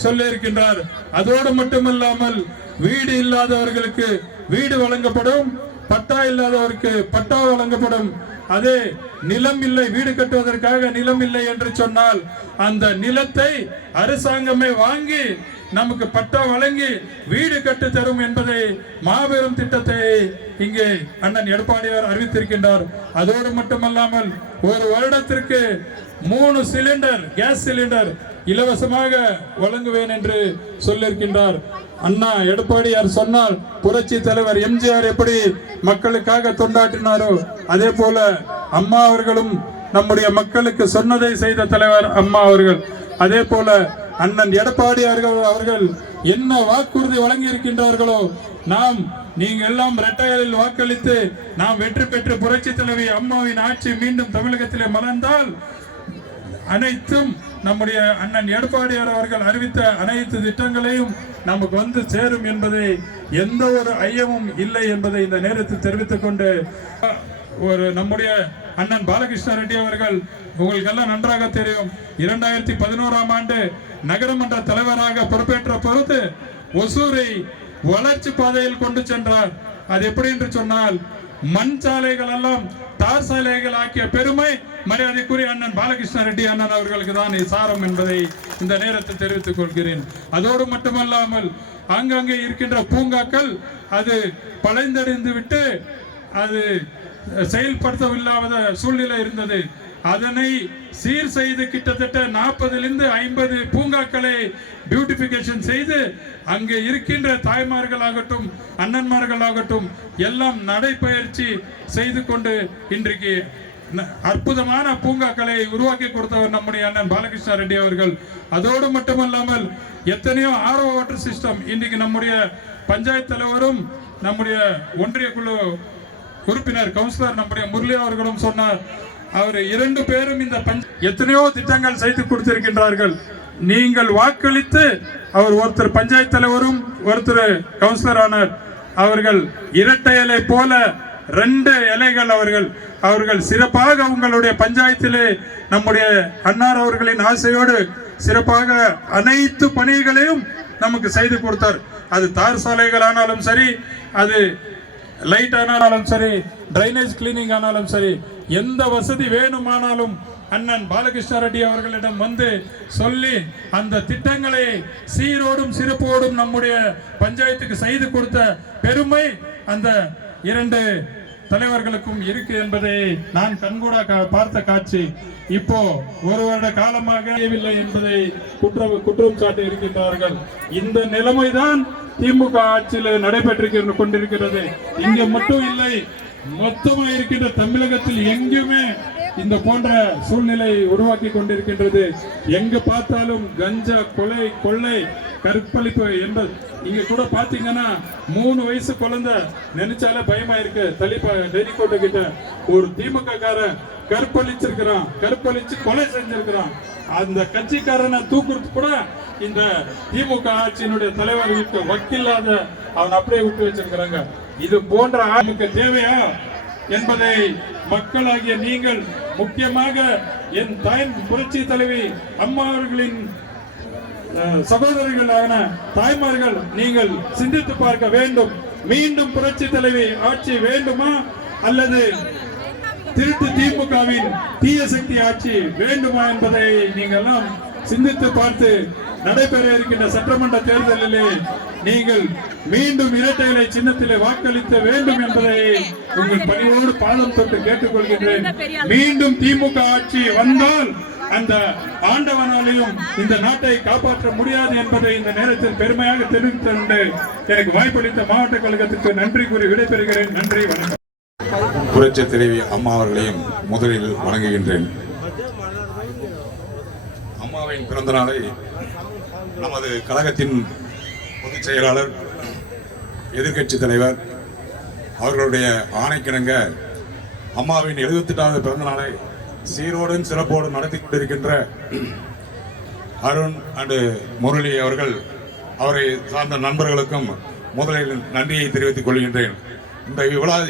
சொல்லியிருக்கின்றார். அதோடு மட்டுமல்லாமல் வீடு இல்லாதவர்களுக்கு வீடு வழங்கப்படும், பட்டா இல்லாதவருக்கு பட்டா வழங்கப்படும். அதே நிலம் இல்லை, வீடு கட்டுவதற்காக நிலம் இல்லை என்று சொன்னால் அந்த நிலத்தை அரசாங்கமே வாங்கி நமக்கு பட்டா வழங்கி வீடு கட்டு தரும் என்பதை மாபெரும் திட்டத்தை இங்கே அண்ணன் எடப்பாடியார் அறிவித்திருக்கின்றார். அதோடு மட்டுமல்லாமல் ஒரு வருடத்திற்கு 3 சிலிண்டர் கேஸ் சிலிண்டர் இலவசமாக வழங்குவேன் என்று சொல்லியிருக்கின்றார். அண்ணா எடப்பாடியார் சொன்னால் புரட்சி தலைவர் எம்ஜிஆர் எப்படி மக்களுக்காக தொண்டாற்றினாரோ அதே போல அம்மா அவர்களும் நம்முடைய மக்களுக்கு சொன்னதை செய்த தலைவர் அம்மா அவர்கள். அதே போல அண்ணன் எடப்பாடியார் அவர்கள் என்ன வாக்குறுதி வழங்கி இருக்கின்றார்களோ நாம் நீங்க எல்லாம் இரட்டையரில் வாக்களித்து நாம் வெற்றி பெற்று புரட்சி தலைவி அம்மாவின் ஆட்சி மீண்டும் தமிழகத்திலே மலர்ந்தால் அனைத்தும் நம்முடைய அண்ணன் எடப்பாடியார் அவர்கள் அறிவித்த அனைத்து திட்டங்களையும் நமக்கு வந்து சேரும் என்பதை எந்த ஒரு ஐயமும் இல்லை என்பதை இந்த நேரத்தில் தெரிவித்துக் கொண்டு நம்முடைய அண்ணன் பாலகிருஷ்ண ரெட்டி அவர்கள் உங்களுக்கெல்லாம் நன்றாக தெரியும் 2011ஆம் ஆண்டு நகரமன்ற தலைவராக பொறுப்பேற்ற பொழுது ஒசூரை வளர்ச்சி பாதையில் கொண்டு சென்றார். அது எப்படி என்று சொன்னால் மண் சாலைகள் எல்லாம் தார் சாலைகள் ஆக்கிய பெருமை மரியாதைக்குரிய அண்ணன் பாலகிருஷ்ண ரெட்டி அண்ணன் அவர்களுக்கு தான் சாரம் என்பதை இந்த நேரத்தில் தெரிவித்துக் கொள்கிறேன். அதோடு மட்டுமல்லாமல் அங்கங்கே இருக்கின்ற பூங்காக்கள் அது பழைந்தடைந்து விட்டு அது செயல்படுத்தவில்லாத சூழ்நிலை இருந்தது. அதனை சீர் செய்து கிட்டத்தட்ட 40லிருந்து 50 பூங்காக்களை பியூட்டிபிகேஷன் செய்து அங்கே இருக்கின்ற தாய்மார்களாகட்டும் அண்ணன்மார்களாகட்டும் எல்லாம் நடைபயிற்சி செய்து கொண்டு இன்றைக்கு அற்புதமான பூங்காக்களை உருவாக்கி கொடுத்தவர் நம்முடைய அண்ணன் பாலகிருஷ்ண ரெட்டி அவர்கள். அதோடு மட்டுமல்லாமல் எத்தனையோ ஆர்ஓ வாட்டர் சிஸ்டம் இன்றைக்கு நம்முடைய பஞ்சாயத்து தலைவரும் நம்முடைய ஒன்றிய குழு உறுப்பினர் கவுன்சிலர் நம்முடைய முரளி அவர்களும் சொன்னார். அவர் 2 பேரும் இந்த எத்தனையோ திட்டங்கள் செய்து கொடுத்திருக்கின்றார்கள். நீங்கள் வாக்களித்து அவர் ஒருத்தர் பஞ்சாயத்து தலைவரும் ஒருத்தர் கவுன்சிலர் ஆனார். அவர்கள் இரட்டை இலை போல 2 இலைகள் அவர்கள் சிறப்பாக உங்களுடைய பஞ்சாயத்திலே நம்முடைய அன்னார் அவர்களின் ஆசையோடு சிறப்பாக அனைத்து பணிகளையும் நமக்கு செய்து கொடுத்தார். அது தார் சாலைகள் ஆனாலும் சரி, அது லைட் ஆனாலும் சரி, டிரைனேஜ் கிளீனிங் ஆனாலும் சரி, எந்த வசதி வேணுமானாலும் அண்ணன் பாலகிருஷ்ண ரெட்டி அவர்களிடம் வந்து சொல்லி அந்த திட்டங்களை சீரோடும் சிறப்போடும் நம்முடைய பஞ்சாயத்துக்கு செய்து கொடுத்த பெருமை அந்த 2 தலைவர்களுக்கும் இருக்கு என்பதை நான் கண்கூட பார்த்த காட்சி. இப்போ 1 வருட காலமாக இல்லை என்பதை குற்றம் சாட்டி இருக்கின்றார்கள். இந்த நிலைமைதான் திமுக ஆட்சியில் நடைபெற்று கொண்டிருக்கிறது. இங்க மட்டும் இல்லை, மொத்தமா இருக்கின்ற தமிழகத்தில் எங்குமே இந்த போன்ற சூழ்நிலை உருவாக்கி கொண்டிருக்கின்றது. எங்க பார்த்தாலும் கஞ்சா, கொலை, கொள்ளை, கற்பழிப்பு என்பது. இங்க கூட பாத்தீங்கன்னா 3 வயசு குழந்தை நினைச்சாலே பயமா இருக்கு. டெல்லிக்கோட்டை கிட்ட ஒரு திமுக காரன் கற்பழிச்சு கொலை செஞ்சிருக்கிறான். அந்த கட்சிக்காரனை தூக்குறது கூட இந்த திமுக ஆட்சியினுடைய தலைவர்களுக்கு வக்கில்லாத அவன் அப்படியே விட்டு வச்சிருக்கிறாங்க. இது போன்ற ஆளுக்கு தேவையா என்பதை மக்களாகிய நீங்கள், முக்கியமாக என் தாய் புரட்சி தலைவி அம்மா அவர்களின் சகோதரர்களான தாய்மார்கள் நீங்கள் சிந்தித்து பார்க்க வேண்டும். மீண்டும் புரட்சி தலைவி ஆட்சி வேண்டுமா அல்லது திருட்டு திமுகவின் தீய சக்தி ஆட்சி வேண்டுமா என்பதை நீங்கள் எல்லாம் சிந்தித்து பார்த்து நடைபெற இருக்கின்ற சட்டமன்ற தேர்தலிலே நீங்கள் மீண்டும் இரட்டை இலை சின்னத்திலே வாக்களிக்க வேண்டும் என்பதை உங்கள் பணியோடு பாதம் தொட்டு கேட்டுக்கொள்கின்றேன். மீண்டும் திமுக ஆட்சி வந்தால் அந்த ஆண்டவனாலையும் இந்த நாட்டை காப்பாற்ற முடியாது என்பதை இந்த நேரத்தில் பெருமையாக தெரிவித்துக் கொண்டு எனக்கு வாய்ப்பளித்த மாவட்ட கழகத்துக்கு நன்றி கூறி விடைபெறுகிறேன். நன்றி, வணக்கம். புரட்சி தலைவி அம்மா அவர்களையும் முதலில் வணங்குகின்றேன். அம்மாவின் பிறந்த நாளை நமது கழகத்தின் பொதுச் செயலாளர், எதிர்கட்சி தலைவர் அவர்களுடைய ஆணைக்கிணங்க அம்மாவின் 78வது பிறந்த நாளை சீரோடும் சிறப்போடும் நடத்தி கொண்டிருக்கின்ற அருண் அண்டு முரளி அவர்கள், அவரை சார்ந்த நண்பர்களுக்கும் முதலில் நன்றியை தெரிவித்துக் கொள்கின்றேன். இந்த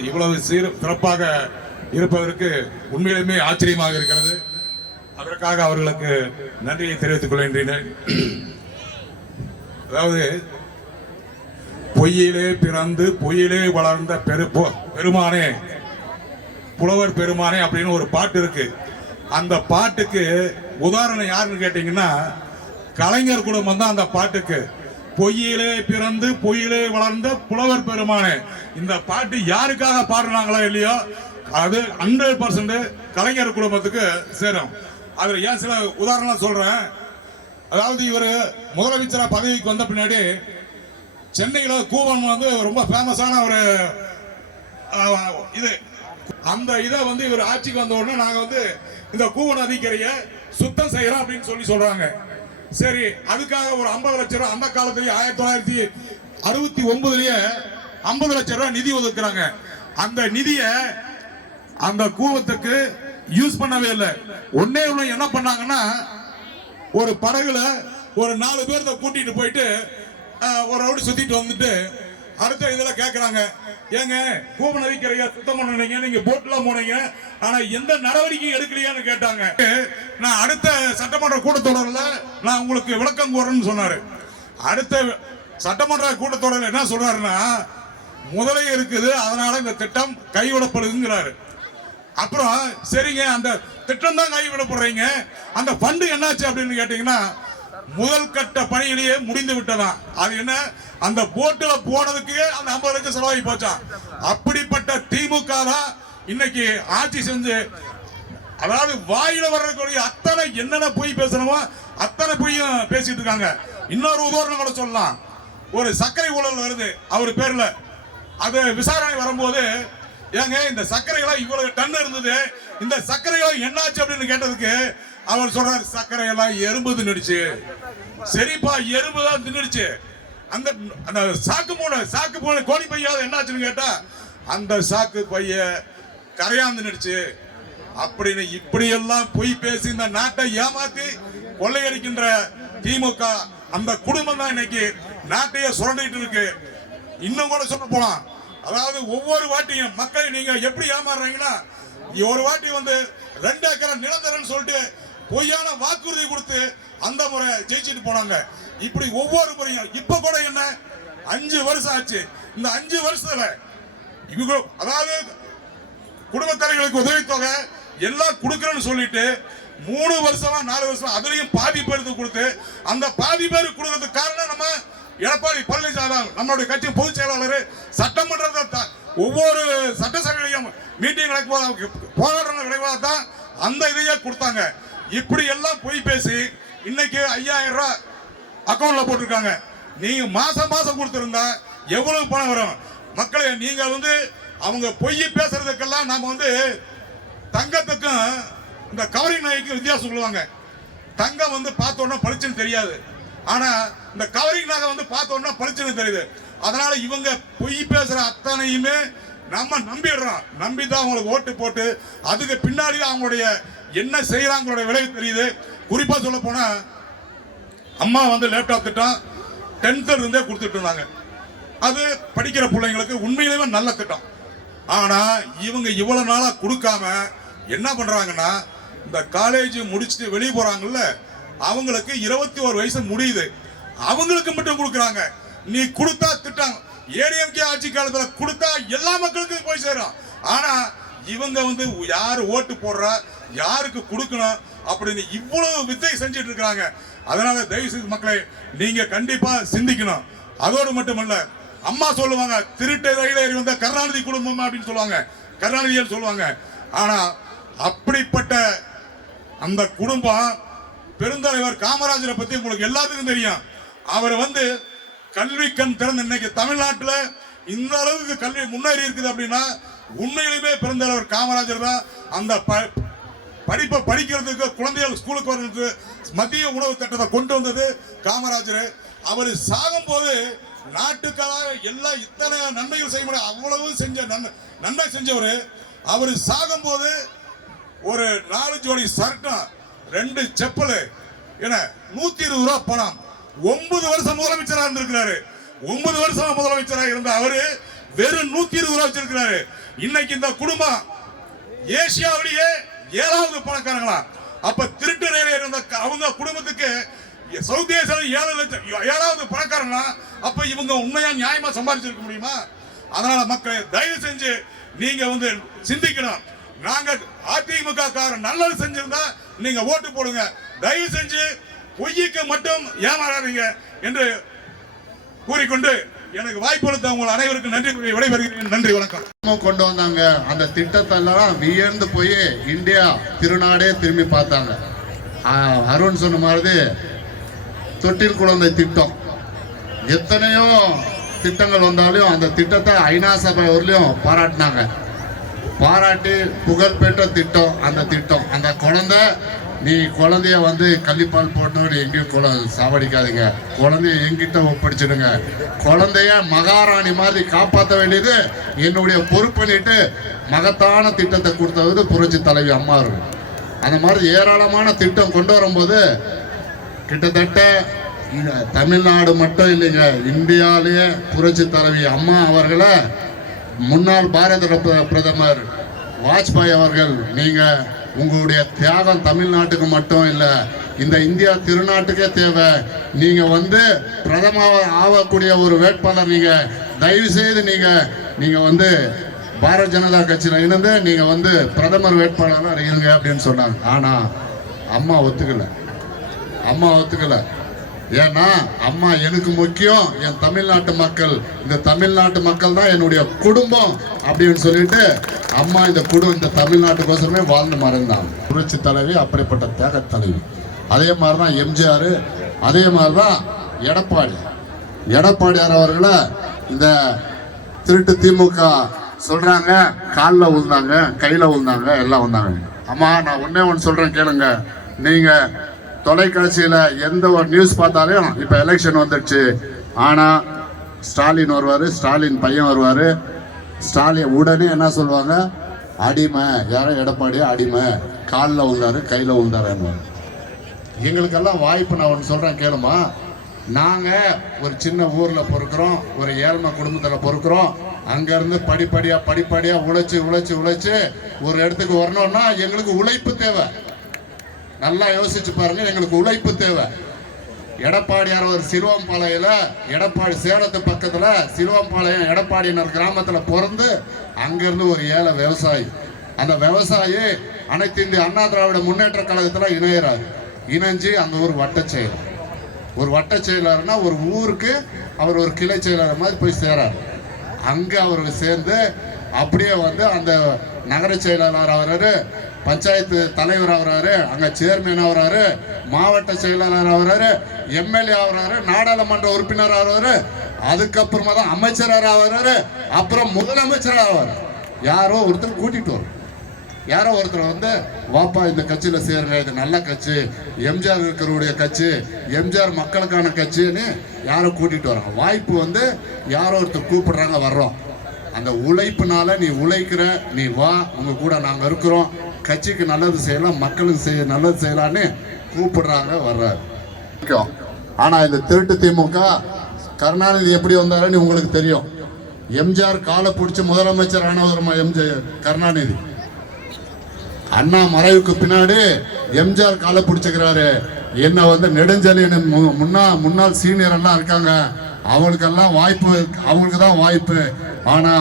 இவ்வளவு சிறப்பாக இருப்பதற்கு உண்மையிலுமே ஆச்சரியமாக இருக்கிறது. அதற்காக அவர்களுக்கு நன்றியை தெரிவித்துக் கொள்கின்றேன். அதாவது பொய்யிலே பிறந்து பொய்யிலே வளர்ந்த பெருமானே, புலவர் பெருமானே அப்படின்னு ஒரு பாட்டு இருக்கு. அந்த பாட்டுக்கு உதாரணம் யாருன்னு கேட்டீங்கன்னா கலைஞர் குடும்பம் தான். அந்த பாட்டுக்கு பொய்யிலே பிறந்து பொய்யிலே வளர்ந்த புலவர் பெருமானே, இந்த பாட்டு யாருக்காக பாடுறாங்களோ இல்லையோ அது 100% கலைஞர் குடும்பத்துக்கு சேரும். அதுல ஏன் சில உதாரணம் சொல்றேன். அதாவது இவர் முதலமைச்சரா பதவிக்கு வந்த பின்னாடி சென்னையில கூவம் வந்து ரொம்ப ஃபேமஸான ஒரு இது. அந்த இதை வந்து இவர் ஆட்சிக்கு வந்த உடனே நாங்க வந்து இந்த கூவ நதிக்கரையை சுத்தம் செய்யறோம் அப்படின்னு சொல்றாங்க. சரி, அதுக்காக ஒரு 50 லட்சம் ரூபாய் அந்த காலத்திலேயே 1969லயே 50 லட்சம் ரூபாய் நிதி ஒதுக்குறாங்க. அந்த நிதியை அந்த கூவத்துக்கு யூஸ் பண்ணவே இல்லை. ஒன்னே ஒண்ணு என்ன பண்ணாங்கன்னா, ஒரு படகுல ஒரு 4 பேர்த்த கூட்டிட்டு போயிட்டு ஒரு ரவுண்ட் சுத்திட்டு வந்துட்டு அடுத்த இதுல கேக்குறாங்க, ஏங்க கூவ நதிக்கரையா சுத்தம் பண்ணீங்க, நீங்க போட்ல போனீங்க, ஆனா எந்த நடவடிக்கையும் எடுக்கலையான்னு கேட்டாங்க. நான் அடுத்த சட்டமன்ற கூட்டத்தொடர்ல நான் உங்களுக்கு விளக்கம் கூறேன்னு சொன்னாரு. அடுத்த சட்டமன்ற கூட்டத்தொடர்ல என்ன சொல்றாருன்னா, முதலே இருக்குது, அதனால இந்த திட்டம் கைவிடப்படுதுங்கிறாரு. அப்புறம் சரிங்க, அந்த திட்டம் தான் கைவிடப்படுறீங்க, அந்த ஃபண்டு என்னாச்சு அப்படின்னு கேட்டீங்கன்னா, முதல் கட்ட பணியிலேயே முடிந்து விட்டதான். அது என்ன, அந்த போட்டுல போனதுக்கு அந்த 50 லட்சம் செலவாகி போச்சான். அப்படிப்பட்ட திமுக தான் இன்னைக்கு ஆட்சி செஞ்சு, அதாவது வாயில வர்றக்கூடிய அத்தனை என்னென்ன பொய் பேசணுமோ அத்தனை பொய்யும் பேசிட்டு இருக்காங்க. இன்னொரு உதாரணம் கூட சொல்லலாம். ஒரு சர்க்கரை ஊழல் வருது அவர் பேர்ல, அது விசாரணை வரும்போது, ஏங்க இந்த சர்க்கரைகளாம் இவ்வளவு டன் இருந்தது, இந்த சர்க்கரைகள் என்னாச்சு அப்படின்னு கேட்டதுக்கு அவர் சொல்றாரு, சர்க்கரை எல்லாம் எறும்பு தின்னுடுச்சு. சரிப்பா, எறும்பு தான் தின்னுடுச்சு. அந்த சாக்கு போன கோழி பையாவது என்னாச்சுன்னு கேட்டா, அந்த சாக்கு பைய கரையாந்து நிடுச்சு அப்படின்னு இப்படி எல்லாம் பொய் பேசி இந்த நாட்டை ஏமாத்தி கொள்ளையடிக்கின்ற திமுக அந்த குடும்பம் தான் இன்னைக்கு நாட்டையே சுரண்டிட்டு இருக்கு. இன்னும் கூட சொல்ல போலாம், அதாவது ஒவ்வொரு வாட்டியும் மக்களை நீங்க எப்படி ஏமாறுறீங்கன்னா, ஒரு வாட்டி வந்து 2 ஏக்கர் நிலத்தரன்னு சொல்லிட்டு பொய்யான வாக்குறுதி கொடுத்து அந்த முறை ஜெயிச்சுட்டு போனாங்க. இப்படி ஒவ்வொரு முறையும் இப்ப கூட என்ன 5 வருஷம் ஆச்சு. இந்த 5 வருஷத்துல இவங்க அதாவது குடும்ப தலைவர்களுக்கு உதவித்தொகை எல்லாம் கொடுக்கறேன்னு சொல்லிட்டு 3 வருஷமா 4 வருஷம் அதுலயும் பாதி பேருக்கு கொடுத்து, அந்த பாதி பேருக்கு கொடுக்கறதுக்கு காரணம் நம்ம எடப்பாடி பழனிசாமி, நம்மளுடைய கட்சி பொதுச் செயலாளர். சட்டமன்றத்தை ஒவ்வொரு சட்டசபையிலையும் மீட்டிங் நடக்கும்போது போராட்டம் நடக்கும்போது தான் அந்த இதையே கொடுத்தாங்க. இப்படி எல்லாம் பொய் பேசி இன்னைக்கு 5000 ரூபாய் அக்கௌண்ட்ல போட்டிருக்காங்க. நீங்க மாசம் மாசம் கொடுத்திருந்தா எவ்வளவு பணம் வரும்? மக்களை நீங்க வந்து அவங்க பொய் பேசுறதுக்கெல்லாம் நாம வந்து தங்கத்துக்கும் இந்த கவரிங் நகைக்கும் வித்தியாசம் சொல்லுவாங்க. தங்கம் வந்து பார்த்தோன்னா பளிச்சுன்னு தெரியாது, ஆனா இந்த கவரிங் நகை வந்து பார்த்தோன்னா பளிச்சுன்னு தெரியுது. அதனால இவங்க பொய் பேசுற அத்தனையுமே நம்ம நம்பிடுறோம். நம்பிதான் அவங்களுக்கு ஓட்டு போட்டு அதுக்கு பின்னாடி அவங்களுடைய என்ன செய்யறாங்களுடைய விளைவு தெரியுது. குறிப்பா சொல்ல போனா, அம்மா வந்து லேப்டாப் திட்டம் 10th இருந்தே கொடுத்துட்டு இருந்தாங்க. அது படிக்கிற பிள்ளைங்களுக்கு உண்மையிலேயே நல்ல திட்டம். ஆனா இவங்க இவ்வளவு நாளா கொடுக்காம என்ன பண்றாங்கன்னா, இந்த காலேஜ் முடிச்சுட்டு வெளியே போறாங்கல்ல, அவங்களுக்கு 21 வயசு முடியுது, அவங்களுக்கு மட்டும் கொடுக்குறாங்க. நீ கொடுத்தா திட்டம் ஏடிஎம்கே ஆட்சி காலத்துல கொடுத்தா எல்லா மக்களுக்கும் போய் சேரும். ஆனா இவங்க வந்து யாரு ஓட்டு போடுறா, யாருக்கு கொடுக்கணும் அப்படின்னு இவ்வளவு வித்தை செஞ்சுட்டு இருக்காங்க. அதனால தயவு செய்து மக்களை நீங்க கண்டிப்பா சிந்திக்கணும். அதோடு மட்டுமல்ல, அம்மா சொல்லுவாங்க, திருட்டு ரயில் ஏறி வந்த கருணாநிதி குடும்பம் அப்படின்னு சொல்லுவாங்க, கருணாநிதின்னு சொல்லுவாங்க. ஆனா அப்படிப்பட்ட அந்த குடும்பம் பெருந்தலைவர் காமராஜரை பத்தி உங்களுக்கு எல்லாத்துக்கும் தெரியும். அவர் வந்து கல்வி கண் திறந்து இன்னைக்கு தமிழ்நாட்டில் இந்த அளவுக்கு கல்வி முன்னேறி இருக்குது அப்படின்னா உண்மையிலுமே பெருந்தலைவர் காமராஜர் தான். அந்த படிப்பை படிக்கிறதுக்கு குழந்தைகள் ஸ்கூலுக்கு வர்றதுக்கு மதிய உணவு திட்டத்தை கொண்டு வந்தது காமராஜர். அவர் சாகும் போது நாட்டுக்காக எல்லாம் இத்தனை நன்மைகள் செய்ய முடியும், அவ்வளவு செஞ்ச நன்மை செஞ்சவர். அவர் சாகும் போது ஒரு 4 ஜோடி சர்ட்டம் 2 செப்பல் என 120 ரூபா பணம் 9 வருஷம் முதலமைச்சராக இருந்திருக்கிறாரு. 9 வருஷம் முதலமைச்சராக இருந்த அவரு வெறும் 120 ரூபா வச்சிருக்கிறாரு. இன்னைக்கு இந்த குடும்பம் ஏசியாவிலேயே 7வது பணக்காரங்களா. அப்ப திருட்டு ரயில் இருந்த அவங்க குடும்பத்துக்கு சவுத் ஏசியாவில் 7வது பணக்காரங்களா. அப்ப இவங்க உண்மையா நியாயமா சம்பாதிச்சிருக்க முடியுமா? அதனால மக்களை தயவு செஞ்சு நீங்க வந்து சிந்திக்கணும். நாங்க அதிமுக காரன் நல்லது செஞ்சிருந்தா நீங்க ஓட்டு போடுங்க. தயவு செஞ்சு பொய்க்கு மட்டும் ஏமாறாதீங்க என்று கூறிக்கொண்டு எனக்கு வாய்ப்பு அளித்த உங்கள் அனைவருக்கும் நன்றி விடைபெறுகிறேன். நன்றி, வணக்கம். கொண்டு வந்தாங்க அந்த திட்டத்தெல்லாம் வியர்ந்து போய் இந்தியா திருநாடே திரும்பி பார்த்தாங்க. அருண் சொன்ன மாதிரி தொட்டில் குழந்தை திட்டம், எத்தனையோ திட்டங்கள் வந்தாலும் அந்த திட்டத்தை ஐநா சபை வரலையும் பாராட்டினாங்க. பாராட்டி புகழ்பெற்ற திட்டம் அந்த திட்டம். அந்த குழந்தை, நீ குழந்தைய வந்து கள்ளிப்பால் போட்டு எங்கேயும் சாவடிக்காதீங்க, குழந்தைய என்கிட்ட ஒப்படைச்சிடுங்க, குழந்தைய மகாராணி மாதிரி காப்பாற்ற வேண்டியது என்னுடைய பொறுப்புன்னுட்டு மகத்தான திட்டத்தை கொடுத்தது புரட்சி தலைவி அம்மா அவர்கள். அந்த மாதிரி ஏராளமான திட்டம் கொண்டு வரும்போது கிட்டத்தட்ட தமிழ்நாடு மட்டும் இல்லைங்க, இந்தியாவிலேயே புரட்சி தலைவி அம்மா அவர்களை முன்னாள் பாரத பிரதமர் வாஜ்பாய் அவர்கள், நீங்க உங்களுடைய தியாகம் தமிழ்நாட்டுக்கு மட்டும் இல்லை, இந்த இந்தியா திருநாட்டுக்கே தேவை, நீங்க வந்து பிரதமர் ஆகக்கூடிய ஒரு வேட்பாளர், நீங்க தயவு செய்து நீங்க வந்து பாரதிய ஜனதா கட்சியில இணைந்து நீங்க வந்து பிரதமர் வேட்பாளராக இருங்க அப்படின்னு சொன்னாங்க. ஆனா அம்மா ஒத்துக்கல. ஏன்னா அம்மா எனக்கு முக்கியம், என் தமிழ்நாட்டு மக்கள், இந்த தமிழ்நாட்டு மக்கள் தான் என்னுடைய குடும்பம் அப்படின்னு சொல்லிட்டு அம்மா இந்த தமிழ்நாட்டுக்கோசரமே வாழ்ந்து மறைந்தாங்க. புரட்சி தலைவி அப்படிப்பட்ட தியாக தலைவி. அதே மாதிரிதான் எம்ஜிஆர், அதே மாதிரிதான் எடப்பாடியார் அவர்களை இந்த திருட்டு திமுக சொல்றாங்க, காலில் விழுந்தாங்க, கையில விழுந்தாங்க, எல்லாம் வந்தாங்க. அம்மா நான் ஒன்று சொல்றேன் கேளுங்க. நீங்க தொலைக்காட்சியில் எந்த ஒரு நியூஸ் பார்த்தாலும் இப்போ எலெக்ஷன் வந்துடுச்சு, ஆனால் ஸ்டாலின் வருவார், ஸ்டாலின் பையன் வருவார், ஸ்டாலின் உடனே என்ன சொல்லுவாங்க, அடிமை, யாரோ எடப்பாடி அடிமை, காலில் விழுந்தாரு கையில் விழுந்தாரு. எங்களுக்கெல்லாம் வாய்ப்பு நான் ஒன்று சொல்கிறேன் கேளுமா. நாங்கள் ஒரு சின்ன ஊரில் பொறுக்கிறோம், ஒரு ஏழ்மை குடும்பத்தில் பொறுக்கிறோம், அங்கேருந்து படிப்படியாக உழைச்சி ஒரு இடத்துக்கு வரணும்னா எங்களுக்கு உழைப்பு தேவை. நல்லா யோசிச்சு பாருங்க, எங்களுக்கு உழைப்பு தேவை. எடப்பாடியார் ஒரு சிலுவம்பாளையில, எடப்பாடி சேலத்து பக்கத்துல சிலுவம்பாளையம் எடப்பாடியினர் கிராமத்துல பிறந்து அங்கிருந்து ஒரு ஏழை விவசாயி, அந்த விவசாயி அனைத்து இந்திய அண்ணா திராவிட முன்னேற்ற கழகத்துல இணைஞ்சு அந்த ஒரு வட்ட செயலர்னா ஒரு ஊருக்கு அவர் ஒரு கிளை செயலர் மாதிரி போய் சேராரு. அங்க அவருக்கு சேர்ந்து அப்படியே வந்து அந்த நகர செயலாளர் ஆகிறாரு, பஞ்சாயத்து தலைவர் ஆகிறாரு, அங்க சேர்மேன் ஆகிறாரு, மாவட்ட செயலாளர் ஆகிறாரு, எம்எல்ஏ ஆகிறாரு, நாடாளுமன்ற உறுப்பினர் ஆகிறாரு, அதுக்கப்புறமா தான் அமைச்சராக ஆகிறாரு, அப்புறம் முதலமைச்சர் ஆவார். யாரோ ஒருத்தர் கூட்டிட்டு வரும், யாரோ ஒருத்தர் வந்து வாப்பா இந்த கட்சியில சேருங்க, இது நல்ல கட்சி, எம்ஜிஆர் இருக்கிறவருடைய கட்சி, எம்ஜிஆர் மக்களுக்கான கட்சின்னு யாரோ கூட்டிட்டு வராங்க. வாய்ப்பு வந்து யாரோ ஒருத்தர் கூப்பிடுறாங்க, வர்றோம். அந்த உழைப்புனால நீ உழைக்கிற, நீ வா, உங்க கூட நாங்க இருக்கிறோம், கட்சிக்கு நல்லது செய்யலாம், மக்களுக்கு நல்லது செய்யலான்னு கூப்பிடுறாங்க, வர்றாரு. ஆனா இந்த திருட்டு திமுக கருணாநிதி எப்படி வந்தாருன்னு உங்களுக்கு தெரியும். எம்ஜிஆர் காலை பிடிச்சி முதலமைச்சர் ஆனவர் எம்ஜிஆர் கருணாநிதி. அண்ணா மறைவுக்கு பின்னாடி எம்ஜிஆர் காலை பிடிச்சுக்கிறாரு. என்ன வந்து நெடுஞ்செழியன் முன்னாள் சீனியர் எல்லாம் இருக்காங்க, அவங்களுக்கு தான் வாய்ப்பு. ஆனா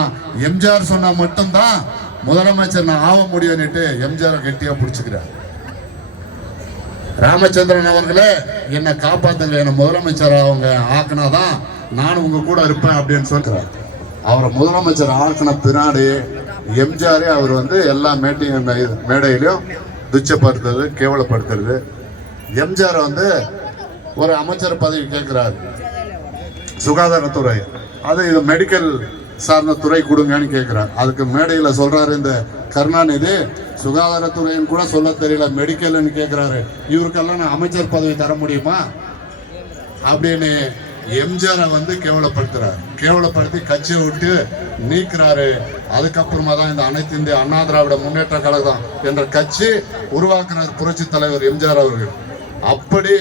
எம்ஜிஆர் சொன்னா மட்டும்தான் முதலமைச்சர் நான் ஆக முடியும்னுட்டு எம்ஜிஆர் கெட்டியா பிடிச்சுக்கிறார். ராமச்சந்திரன் அவர்களே என்னை காப்பாத்துங்க, என்ன முதலமைச்சர் அவங்க ஆக்குனாதான் நானும் உங்க கூட இருப்பேன் அப்படின்னு சொல்றார். அவரை முதலமைச்சர் ஆக்கின பின்னாடி எம்ஜிஆரே அவர் வந்து எல்லா மேடையிலையும் துச்சப்படுத்துறது, கேவலப்படுத்துறது. எம்ஜிஆர் வந்து ஒரு அமைச்சர் பதவி கேட்கிறாரு, சுகாதாரத்துறை, அது இது மெடிக்கல் சார்ந்த துறை கொடுங்கன்னு கேட்கிறார். அதுக்கு மேடையில சொல்றாரு இந்த கருணாநிதி, சுகாதாரத்துறைன்னு கூட சொல்ல தெரியல, மெடிக்கல்னு கேட்கிறாரு, இவருக்கெல்லாம் நான் அமைச்சர் பதவி தர முடியுமா அப்படின்னு எம்ஜிஆரை வந்து கேவலப்படுத்தி கட்சியை விட்டு நீக்கிறாரு. அதுக்கப்புறமா தான் இந்த அனைத்து இந்திய அண்ணா திராவிட முன்னேற்ற கழகம் என்ற கட்சி உருவாக்குனார் புரட்சி தலைவர் எம்ஜிஆர் அவர்கள். அப்படி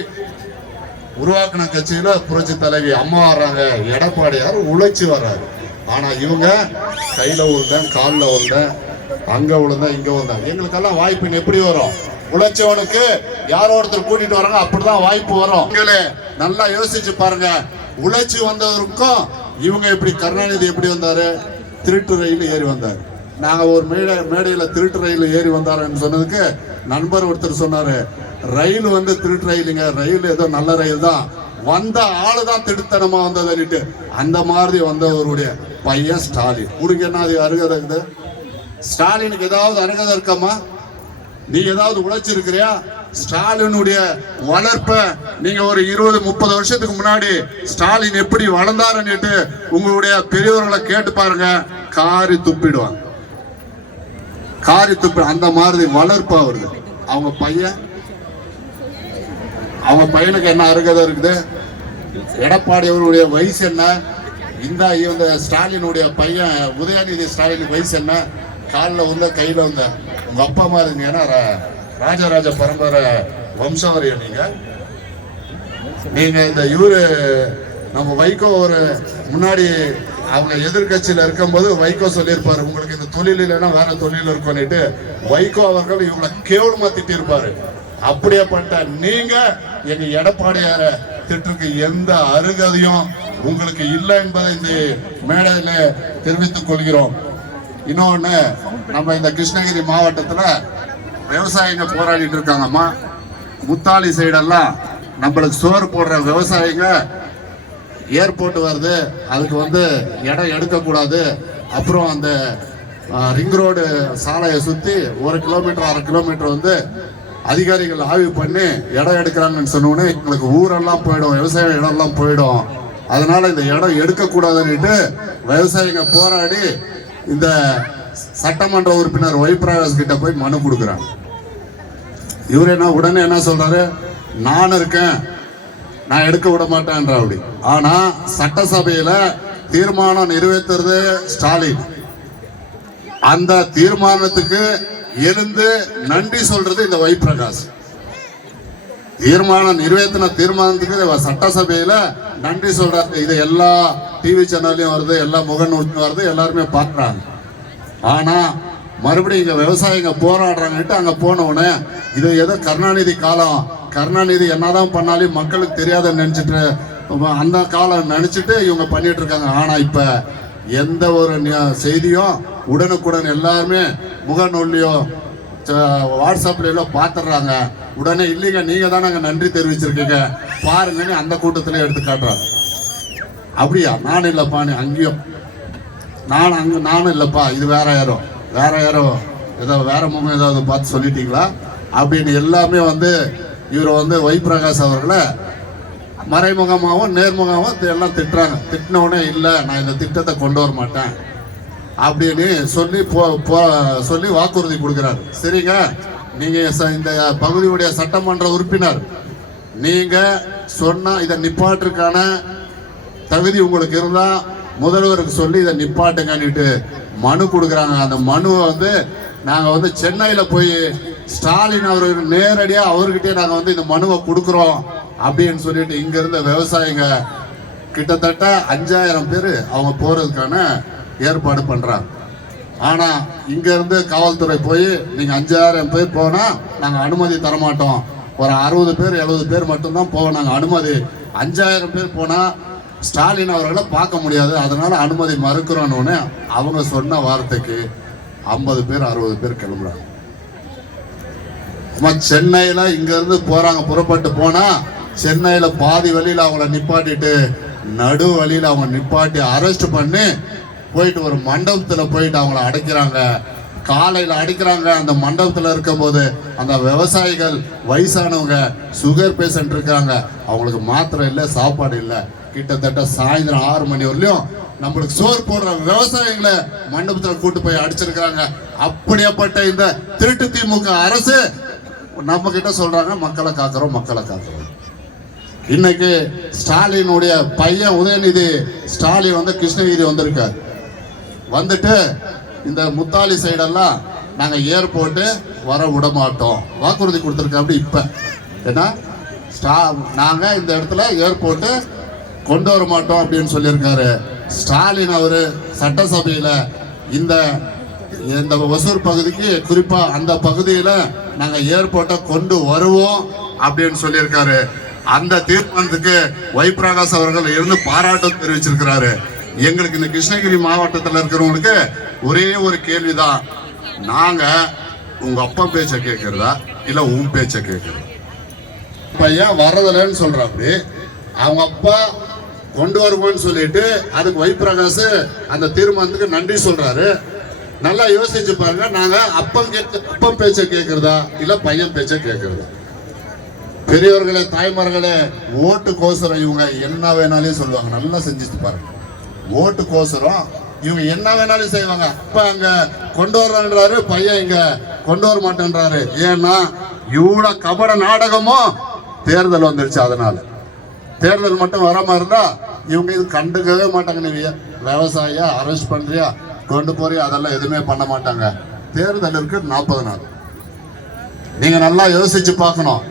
உருவாக்கின கட்சியில புரட்சி தலைவி அம்மா வர்றாங்க, எடப்பாடியார் உழைச்சி வர்றாரு. ஆனா இவங்க கையில விழுந்தேன், காலில் விழுந்தேன், அங்க விழுந்தேன், இங்க விழுந்தேன். எங்களுக்கெல்லாம் வாய்ப்பு எப்படி வரும்? உழைச்சவனுக்கு யாரோ ஒருத்தர் கூட்டிட்டு வராங்க, அப்படிதான் வாய்ப்பு வரும். நீங்களே நல்லா யோசிச்சு பாருங்க. உழைச்சி வந்தவருக்கும் இவங்க எப்படி, கருணாநிதி எப்படி வந்தாரு? திருட்டு ரயில் ஏறி வந்தாரு. நாங்க ஒரு மேடையில திருட்டு ரயில் ஏறி வந்தாருன்னு சொன்னதுக்கு நண்பர் ஒருத்தர் சொன்னாரு, ரயில் வந்து திருட்டு ரயிலுங்க, ரயில் ஏதோ நல்ல ரயில் தான், வந்த ஆளுதான் திருத்தனமா வந்ததுன்னுட்டு. அந்த மாதிரி வந்தவருடைய பையன் ஸ்டாலின். உனக்கு என்ன அது அருகதை இருக்குது? ஸ்டாலினுக்கு ஏதாவது அருகதை இருக்காமா? நீ ஏதாவது உழைச்சிருக்கிறியா? ஸ்டாலினுடைய வளர்ப்ப நீங்க ஒரு 20-30 வருஷத்துக்கு முன்னாடி ஸ்டாலின் எப்படி வளர்ந்தாருன்னுட்டு உங்களுடைய பெரியவர்களை கேட்டு பாருங்க, காரி துப்பிடுவாங்க. காரி துப்பி அந்த மாதிரி வளர்ப்பு வருது. அவங்க பையனுக்கு என்ன அருகதை இருக்குது? எடப்பாடி அவருடைய வயசு என்ன? இந்த ஸ்டாலினுடைய பையன் உதயநிதி ஸ்டாலினுக்கு வயசு என்ன? காலில் வந்த கையில வந்த உங்க அப்பா மாதிரி இருங்க. ஏன்னா ராஜராஜ பரம்பரை வம்சாவரியம் நீங்க இந்த நம்ம வைகோ ஒரு முன்னாடி அவங்க எதிர்கட்சியில இருக்கும்போது வைகோ சொல்லியிருப்பாரு, உங்களுக்கு இந்த தொழில் இல்லைன்னா வேற தொழில் இருக்கும்னுட்டு. வைகோ அவர்கள் இவங்களை கேவலமா திட்டிருப்பாரு. அப்படியேப்பட்ட நீங்க எங்க எடப்பாடியார திட்டுக்கு எந்த அருகதையும் உங்களுக்கு இல்லை என்பதை இந்த மேடையில தெரிவித்துக் கொள்கிறோம். இன்னொன்னு, நம்ம இந்த கிருஷ்ணகிரி மாவட்டத்துல விவசாயிங்க போராடிட்டு இருக்காங்கம்மா. முத்தாலி சைடெல்லாம் நம்மளுக்கு சோறு போடுற விவசாயிங்க ஏர்போர்ட் வருது, அதுக்கு இடம் எடுக்கக்கூடாது, அப்புறம் அந்த ரிங் ரோடு சாலையை சுற்றி 1 கிலோமீட்டர் 1/2 கிலோமீட்டர் அதிகாரிகள் ஆய்வு பண்ணி இடம் எடுக்கிறாங்கன்னு சொன்னோன்னே எங்களுக்கு ஊரெல்லாம் போயிடும், விவசாய இடம்லாம் போயிடும். அதனால இந்த இடம் எடுக்கக்கூடாதுன்னுட்டு விவசாயிங்க போராடி இந்த சட்டமன்ற உறுப்பினர் ஒய்பிரகாஷ் கிட்ட போய் மனு கொடுக்குறாங்க. இவர் உடனே என்ன சொல்றாரு, நான் இருக்கேன், நான் எடுக்க விட மாட்டேன்ற. அப்படி ஆனா சட்டசபையில தீர்மானம் நிறைவேற்றுறது ஸ்டாலின். அந்த தீர்மானத்துக்கு எழுந்து நன்றி சொல்றது இந்த ஒய்பிரகாஷ். தீர்மானம் நிறைவேற்றின தீர்மானத்துக்கு சட்டசபையில நன்றி சொல்றாரு. இது எல்லா டிவி சேனல்லையும் வருது, எல்லா முகநூலும் வருது, எல்லாருமே பாக்குறாங்க. ஆனா மறுபடியும் இங்க விவசாயிங்க போராடுறாங்கட்டு அங்க போனவனே இது ஏதோ கருணாநிதி காலம், கருணாநிதி என்னதான் பண்ணாலும் மக்களுக்கு தெரியாத நினைச்சிட்டு அந்த காலம் நினைச்சிட்டு இவங்க பண்ணிட்டு இருக்காங்க. ஆனா இப்ப எந்த ஒரு செய்தியும் உடனுக்குடன் எல்லாருமே முகநூல்லையோ வாட்ஸ்அப்ல பாத்துறாங்க. உடனே இல்லைங்க, நீங்க தான் நாங்க நன்றி தெரிவிச்சிருக்கீங்க பாருங்கன்னு அந்த கூட்டத்திலே எடுத்து காட்டுறாங்க. அப்படியா? நான் இல்லப்பா, நீ அங்கேயும் நானும் இல்லப்பா, இது வேற யாரோ ஏதோ வேற முகம் ஏதாவது பார்த்து சொல்லிட்டீங்களா அப்படின்னு எல்லாமே இவரை ஒய்பிரகாஷ் அவர்களை மறைமுகமாகவும் நேர்முகமாகவும் எல்லாம் திட்டுறாங்க. திட்டினவுடனே இல்லை, நான் இந்த திட்டத்தை கொண்டு வர மாட்டேன் அப்படின்னு சொல்லி வாக்குறுதி கொடுக்கிறார். சரிங்க, நீங்க இந்த பகுதியுடைய சட்டமன்ற உறுப்பினர், நீங்க சொன்னா இதை நிப்பாட்டுக்கான தகுதி உங்களுக்கு இருந்தா முதல்வருக்கு சொல்லி இதை நிப்பாட்டுங்கன்னுட்டு மனு கொடுக்குறாங்க. அந்த மனுவை நாங்க சென்னையில போய் ஸ்டாலின் அவர்கள் நேரடியா அவர்கிட்டே நாங்க இந்த மனுவை கொடுக்குறோம் அப்படின்னு சொல்லிட்டு இங்க இருந்த விவசாயிங்க கிட்டத்தட்ட 5000 பேர் அவங்க போறதுக்கான ஏற்பாடு பண்றாங்க. ஆனா இங்க இருந்து காவல்துறை போய் நீங்க 5000 பேர் போனா நாங்க அனுமதி தரமாட்டோம், ஒரு 60 பேர் 70 பேர் மட்டும்தான் போவோம் நாங்க அனுமதி. 5000 பேர் போனா ஸ்டாலின் அவர்களை பார்க்க முடியாது, அதனால அனுமதி மறுக்கிறோன்னு அவங்க சொன்ன வார்த்தைக்கு 50 பேர் 60 பேர் கிளம்புறாங்க. சென்னையில இங்க இருந்து போறாங்க, புறப்பட்டு போனா சென்னையில பாதி வழியில அவங்கள நிப்பாட்டிட்டு நடு வழியில அவங்க நிப்பாட்டி அரெஸ்ட் பண்ணி போயிட்டு ஒரு மண்டபத்துல போயிட்டு அவங்கள அடைக்கிறாங்க. காலையில அடிக்கிறாங்க. அந்த மண்டபத்துல இருக்கும் போது அந்த விவசாயிகள் வயசானவங்க சுகர் பேஷண்ட் இருக்காங்க, அவங்களுக்கு மாத்திரை இல்லை, சாப்பாடு இல்லை. கிட்டத்தட்ட சாயந்தரம் 6 மணி வரலையும் நம்மளுக்கு சோறு போடுற விவசாயிகளை மண்டபத்துல கூட்டு போய் அடிச்சிருக்காங்க. அப்படியேப்பட்ட இந்த திருட்டு திமுக அரசு நம்ம கிட்ட சொல்றாங்க மக்களை காக்கிறோம். இன்னைக்கு ஸ்டாலினுடைய பையன் உதயநிதி ஸ்டாலின் கிருஷ்ணகிரி வந்திருக்கார். வந்துட்டு இந்த முத்தாலி சைடெல்லாம் நாங்க ஏர்போர்ட்டு வர விட மாட்டோம் வாக்குறுதி கொடுத்துருக்கோம். அப்படி இப்ப ஏன்னா நாங்க இந்த இடத்துல ஏர்போர்ட்டு கொண்டு வர மாட்டோம் அப்படின்னு சொல்லியிருக்காரு ஸ்டாலின். அவரு சட்டசபையில இந்த ஒசூர் பகுதிக்கு குறிப்பா அந்த பகுதியில நாங்க ஏர்போர்ட்டை கொண்டு வருவோம் அப்படின்னு சொல்லியிருக்காரு. அந்த தீர்மானத்துக்கு ஒய்பிரகாஷ் அவர்கள் இருந்து பாராட்டம் தெரிவிச்சிருக்கிறாரு. எங்களுக்கு இந்த கிருஷ்ணகிரி மாவட்டத்தில் இருக்கிறவங்களுக்கு ஒரே ஒரு கேள்விதான், நாங்க உங்க அப்பா பேச்ச கேட்கறதா இல்ல உன் பேச்ச கேட்கறதா? பையன் வரதில்லைன்னு சொல்றாப்படி, அவங்க அப்பா கொண்டு வருவோம்னு சொல்லிட்டு அதுக்கு ஒய்பிரகாஷ் அந்த தீர்மானத்துக்கு நன்றி சொல்றாரு. நல்லா யோசிச்சு பாருங்க, நாங்க அப்பன் பேச்ச கேட்கறதா இல்ல பையன் பேச்ச கேட்கறதா? பெரியவர்களே, தாய்மார்களே, ஓட்டுக்கோசரம் இவங்க என்ன வேணாலும் சொல்லுவாங்க. நல்லா செஞ்சுட்டு பாருங்க. ஓட்டுக்கோசரம் இவங்க என்ன வேணாலும் செய்வாங்க. அப்ப அங்க கொண்டு வர்றாரு பையன், இங்க கொண்டு வர மாட்டேன்றாரு. ஏன்னா இவ்வளவு கபட நாடகமும் தேர்தல் வந்துருச்சு. அதனால தேர்தல் மட்டும் வராம இருந்தா இவங்க இது கண்டுக்கவே மாட்டாங்க. நீ விவசாயியா அரெஸ்ட் பண்றியா, கொண்டு போறியா, அதெல்லாம் எதுவுமே பண்ண மாட்டாங்க. தேர்தல் இருக்கு 40 நாள். நீங்க நல்லா யோசிச்சு பார்க்கணும்.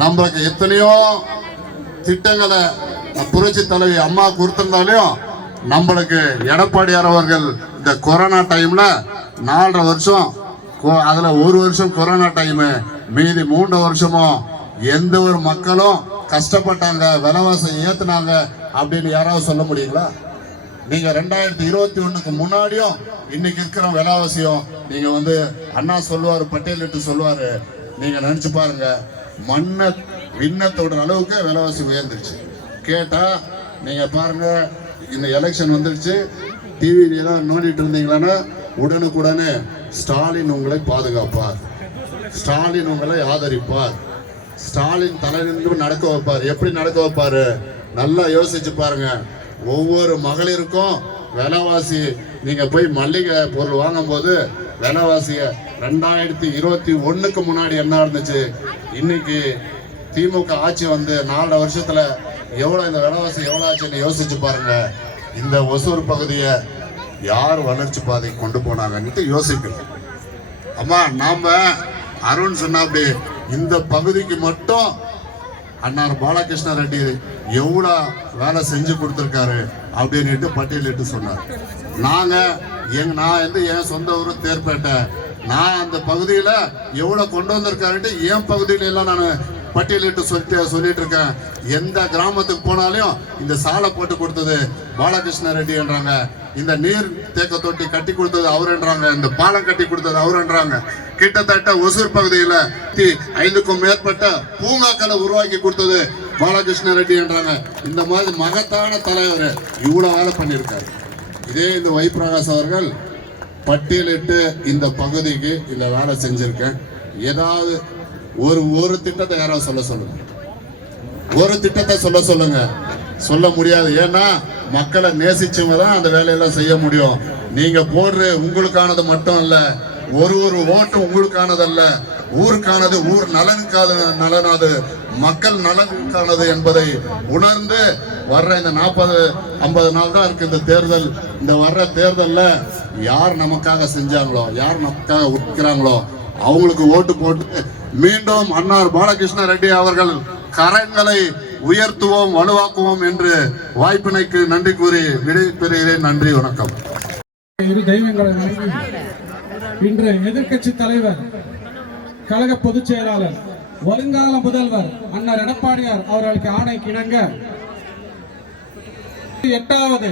நம்மளுக்கு எத்தனையோ திட்டங்களை புரட்சி தலைவி அம்மா கொடுத்திருந்தாலும் நம்மளுக்கு எடப்பாடியார் அவர்கள் இந்த கொரோனா டைம்ல 4.5 வருஷம், அதுல 1 வருஷம் கொரோனா டைமு, மீதி 3 வருஷமும் எந்த ஒரு மக்களும் கஷ்டப்பட்டாங்க, விலைவாசி ஏத்துனாங்க அப்படின்னு யாராவது சொல்ல முடியுங்களா? நீங்க 2021க்கு முன்னாடியும் இன்னைக்கு இருக்கிற விலைவாசியும் நீங்க வந்து அண்ணா சொல்லுவாரு, பட்டியலிட்டு சொல்லுவாரு, நீங்க நினைச்சு பாருங்க. மண்ணை விண்ணத்தோட அளவுக்கு விலைவாசி உயர்ந்துருச்சு. கேட்டா நீங்க பாருங்க, இந்த எலெக்ஷன் வந்துருச்சு, டிவிலாம் நோண்டிட்டு இருந்தீங்களான்னா உடனுக்குடனே ஸ்டாலின் உங்களை பாதுகாப்பார், ஸ்டாலின் உங்களை ஆதரிப்பார், ஸ்டாலின் தலைநின்று நடக்க வைப்பார். எப்படி நடக்க வைப்பாரு? நல்லா யோசிச்சு பாருங்க. ஒவ்வொரு மகளிருக்கும் விலைவாசி, நீங்க போய் மல்லிகை பொருள் வாங்கும் போது விலைவாசிய 2021க்கு முன்னாடி என்ன இருந்துச்சு, இன்னைக்கு திமுக ஆட்சி வந்து 4 வருஷத்துல எவ்வளவு இந்த விலைவாசி எவ்வளவு ஆச்சுன்னு யோசிச்சு பாருங்க. இந்த ஒசூர் பகுதியை யார் வளர்ச்சி பாதைக்கு கொண்டு போனாங்கன்னு யோசிக்கணும். அம்மா, நாம அருண் சொன்னா அப்படி இந்த பகுதிக்கு மட்டும் அண்ணார் பாலகிருஷ்ண ரெட்டி எவ்வளவு வேலை செஞ்சு கொடுத்திருக்காரு அப்படின்னுட்டு பட்டியலிட்டு சொன்னார். நான் வந்து என் சொந்த ஊரு தேர்ப்பேட்டை, நான் அந்த பகுதியில எவ்வளவு கொண்டு வந்திருக்காருன்ட்டு என் பகுதியில எல்லாம் நான் பட்டியலிட்டு சொல்லிட்டு இருக்கேன். எந்த கிராமத்துக்கு போனாலும் இந்த சாலை போட்டு கொடுத்தது பாலகிருஷ்ண ரெட்டி என்றாங்க, இந்த நீர் தேக்க தொட்டி கட்டி கொடுத்தது அவருன்றாங்க, இந்த பாலம் கட்டி கொடுத்தது அவருன்றாங்க. கிட்டத்தட்ட ஒசூர் பகுதியில 5க்கும் மேற்பட்ட பூங்காக்களை உருவாக்கி கொடுத்தது பாலகிருஷ்ண ரெட்டி என்றாங்க. இந்த மாதிரி மகத்தான தலைவர் இவ்வளவு வேலை பண்ணியிருக்காரு. இதே இந்த ஒய் பிரகாஷ் அவர்கள் பட்டியலிட்டு இந்த பகுதிக்கு இந்த வேலை செஞ்சிருக்கேன். ஏதாவது ஒரு திட்டத்தை யாராவது சொல்லுங்க, ஒரு திட்டத்தை சொல்லுங்க. சொல்ல முடியாது. ஏன்னா மக்களை நேசிச்சவங்க தான் அந்த வேலையெல்லாம் செய்ய முடியும். நீங்க போடுற உங்களுக்கானது மட்டும் இல்ல, ஒரு ஓட்டு உங்களுக்கானது அல்ல, ஊருக்கானது, ஊர் நலனாது, மக்கள் நலனுக்கானது என்பதை உணர்ந்து வர்ற இந்த 40-50 நாள் தான் இருக்கு இந்த தேர்தல். இந்த வர்ற தேர்தல்ல யார் நமக்காக செஞ்சாங்களோ, யார் நமக்காக உட்கிறாங்களோ அவங்களுக்கு ஓட்டு போட்டு மீண்டும் அண்ணார் பாலகிருஷ்ண ரெட்டி அவர்கள் கரங்களை உயர்த்துவோம், வலுவாக்குவோம் என்று வாய்ப்பினைக்கு நன்றி கூறி விடைபெறுகிறேன். நன்றி, வணக்கம். இரு தெய்வங்களை வணங்கி இன்று எதிர்க்கட்சி தலைவர், கழக பொதுச் செயலாளர், வருங்கால முதல்வர் அண்ணர் எடப்பாடியார் அவர்களுக்கு ஆணைக்கு இணங்க 8வது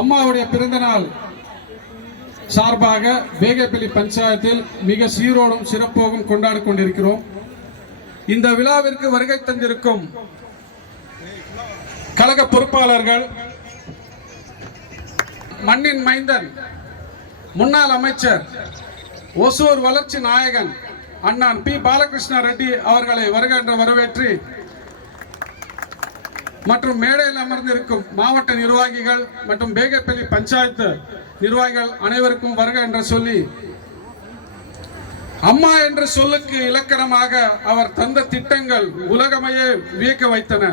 அம்மாவுடைய பிறந்த நாள் சார்பாக வேகப்பள்ளி பஞ்சாயத்தில் மிக சீரோடும் சிறப்போடும் கொண்டாடி கொண்டிருக்கிறோம். இந்த விழாவிற்கு வருகை தந்திருக்கும் கழக பொறுப்பாளர்கள், மண்ணின் மைந்தன், முன்னாள் அமைச்சர், ஒசூர் வளர்ச்சி நாயகன் அண்ணன் பி பாலகிருஷ்ண ரெட்டி அவர்களை வருக என்று வரவேற்று, மற்றும் மேடையில் அமர்ந்திருக்கும் மாவட்ட நிர்வாகிகள் மற்றும் பேகப்பள்ளி பஞ்சாயத்து நிர்வாகிகள் அனைவருக்கும் வருக என்று சொல்லி, அம்மா என்ற சொல்லுக்கு இலக்கணமாக அவர் தந்த திட்டங்கள் உலகமையே வியக்க வைத்தன.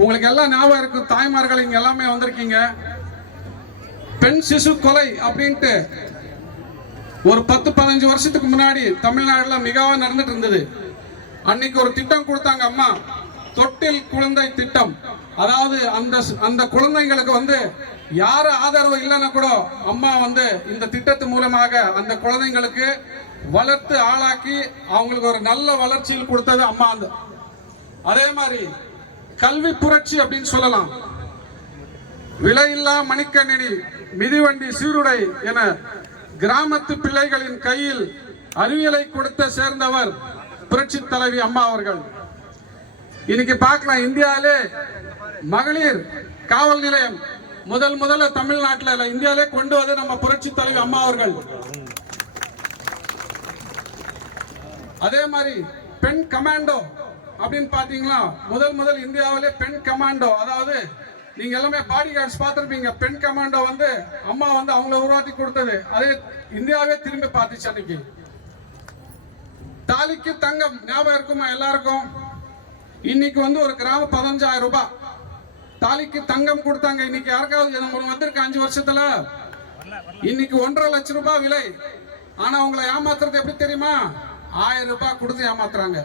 உங்களுக்கு எல்லாம் ஞாபகம் இருக்கும், தாய்மார்கள் இங்க எல்லாமே வந்திருக்கீங்க. பெண் சிசு கொலை அப்படின்ட்டு ஒரு 10-15 வருஷத்துக்கு முன்னாடி தமிழ்நாடுல மிகவும் நடந்துட்டு இருந்தது. அன்னைக்கு ஒரு திட்டம் கொடுத்தாங்க அம்மா, தொட்டில் குழந்தை திட்டம். அதாவது அந்த குழந்தைங்களுக்கு வந்து யாரு ஆதரவு இல்லைன்னா கூட அம்மா வந்து இந்த திட்டத்து மூலமாக அந்த குழந்தைங்களுக்கு வளர்த்து ஆளாக்கி அவங்களுக்கு ஒரு நல்ல வளர்ச்சியில் கொடுத்தது அம்மா. அதே மாதிரி கல்வி புரட்சி அப்படின்னு சொல்லலாம். விலையில்லா மணிக்கணினி, மிதிவண்டி, சீருடை என கிராமத்து பிள்ளைகளின் கையில் அறிவியலை கொடுத்த சேர்ந்தவர் புரட்சி தலைவி அம்மா அவர்கள். இன்னைக்கு பார்க்கலாம், இந்தியாவிலே மகளிர் காவல் நிலையம் முதல்ல தமிழ்நாட்டில் இந்தியாவிலே கொண்டு வந்து நம்ம புரட்சி தலைவி அம்மா அவர்கள். அதே மாதிரி பெண் கமாண்டோ அப்படின்னு பாத்தீங்களா, முதல் இந்தியாவிலே பெண் கமாண்டோ, அதாவது நீங்க எல்லாமே பாடி கார்ட்ஸ் பார்த்திருப்பீங்க. பெண் கமாண்டோ வந்து அம்மா வந்து அவங்கள உருவாக்கி கொடுத்தது. அதே இந்தியாவே திரும்பி பார்த்துச்சு. அன்னைக்கு தாலிக்கு தங்கம் ஞாபகம் இருக்குமா எல்லாருக்கும்? இன்னைக்கு வந்து ஒரு கிராம் 15,000 ரூபாய் தாலிக்கு தங்கம் கொடுத்தாங்க. இன்னைக்கு யாருக்காவது வந்திருக்கு 5 வருஷத்துல? இன்னைக்கு 1.5 லட்சம் ரூபாய் விலை. ஆனா உங்களை ஏமாத்துறது எப்படி தெரியுமா? 1000 ரூபாய் கொடுத்து ஏமாத்துறாங்க.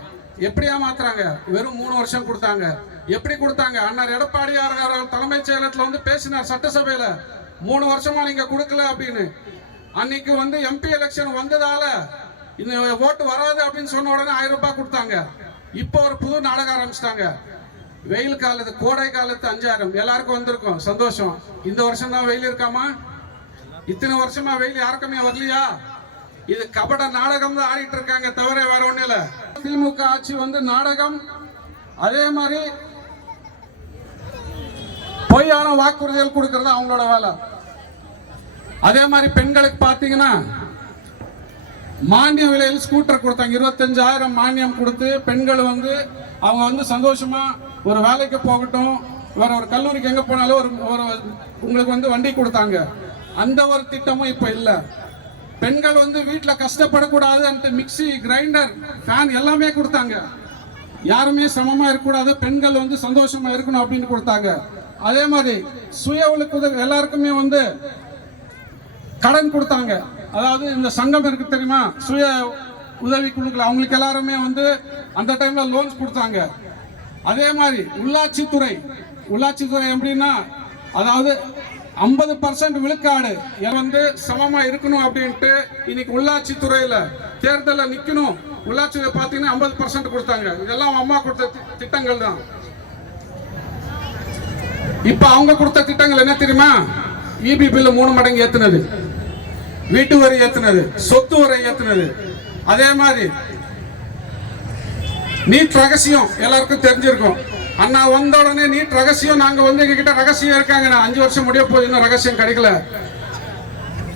எப்படி ஏமாத்துறாங்க? வெறும் 3 வருஷம் கொடுத்தாங்க. எப்படி கொடுத்தாங்க? அண்ணர் எடப்பாடியார் அவர்கள் தலைமைச் செயலகத்துல வந்து பேசினார் சட்டசபையில, 3 வருஷமா நீங்க கொடுக்கல அப்படின்னு. அன்னைக்கு வந்து எம்பி எலெக்ஷன் வந்ததால இந்த ஓட்டு வராது அப்படின்னு சொன்ன உடனே 1000 ரூபாய் கொடுத்தாங்க. இப்போ ஒரு புது நாடகம் ஆரம்பிச்சிட்டாங்க. வெயில் காலத்து, கோடை காலத்து 5000 எல்லாருக்கும் வந்திருக்கும், சந்தோஷம். இந்த வருஷம் தான் வெயில் இருக்காமா? இத்தனை வருஷமா வெயில் யாருக்குமே வரலையா? இது கபட நாடகம் தான் ஆடிட்டு இருக்காங்க, தவிர வேற ஒண்ணு இல்ல. திமுக ஆட்சி வந்து நாடகம். அதே மாதிரி பொய்யான வாக்குறுதிகள் கொடுக்கறது அவங்களோட வேலை. அதே மாதிரி பெண்களுக்கு பாத்தீங்கன்னா மானிய விலையில் ஸ்கூட்டர் கொடுத்தாங்க. 25,000 மானியம் கொடுத்து பெண்கள் வந்து அவங்க வந்து சந்தோஷமா ஒரு வேலைக்கு போகட்டும், வேற ஒரு கல்லூரிக்கு எங்க போனாலும் ஒரு உங்களுக்கு வந்து வண்டி கொடுத்தாங்க. அந்த ஒரு திட்டமும் இப்ப இல்ல. பெண்கள் வந்து வீட்டுல கஷ்டப்படக்கூடாது, மிக்சி, கிரைண்டர், ஃபேன் எல்லாமே கொடுத்தாங்க. யாருமே சமமா இருக்கக்கூடாது, பெண்கள் வந்து சந்தோஷமா இருக்கணும் அப்படின்னு கொடுத்தாங்க. அதே மாதிரி சுய உதவி எல்லாருக்குமே வந்து கடன் கொடுத்தாங்க. அதாவது இந்த சங்கம் இருக்கு தெரியுமா, சுய உதவி குழுக்கள், அவங்களுக்கு எல்லாருமே வந்து அந்த டைம்ல லோன்ஸ் கொடுத்தாங்க. அதே மாதிரி உள்ளாட்சித்துறை எப்படின்னா, அதாவது 50% விழுக்காடு வந்து சமமா இருக்கணும் அப்படின்ட்டு இன்னைக்கு உள்ளாட்சி துறையில தேர்தலில் நிக்கணும். உள்ளாட்சியில பாத்தீங்கன்னா 50% கொடுத்தாங்க. இதெல்லாம் அம்மா கொடுத்த திட்டங்கள் தான். இப்ப அவங்க கொடுத்த திட்டங்கள் என்ன தெரியுமா? இபி பில் 3 மடங்கு ஏத்துனது, வீட்டு வரி ஏத்துனது, சொத்து வரி ஏத்துனது. அதே மாதிரி நீட் ரகசியம் எல்லாருக்கும் தெரிஞ்சிருக்கும். அண்ணா வந்த உடனே நீட் ரகசியம், நாங்க வந்து எங்க கிட்ட ரகசியம் இருக்காங்க, 5 வருஷம் முடிய போகுது, இன்னும் ரகசியம் கிடைக்கல.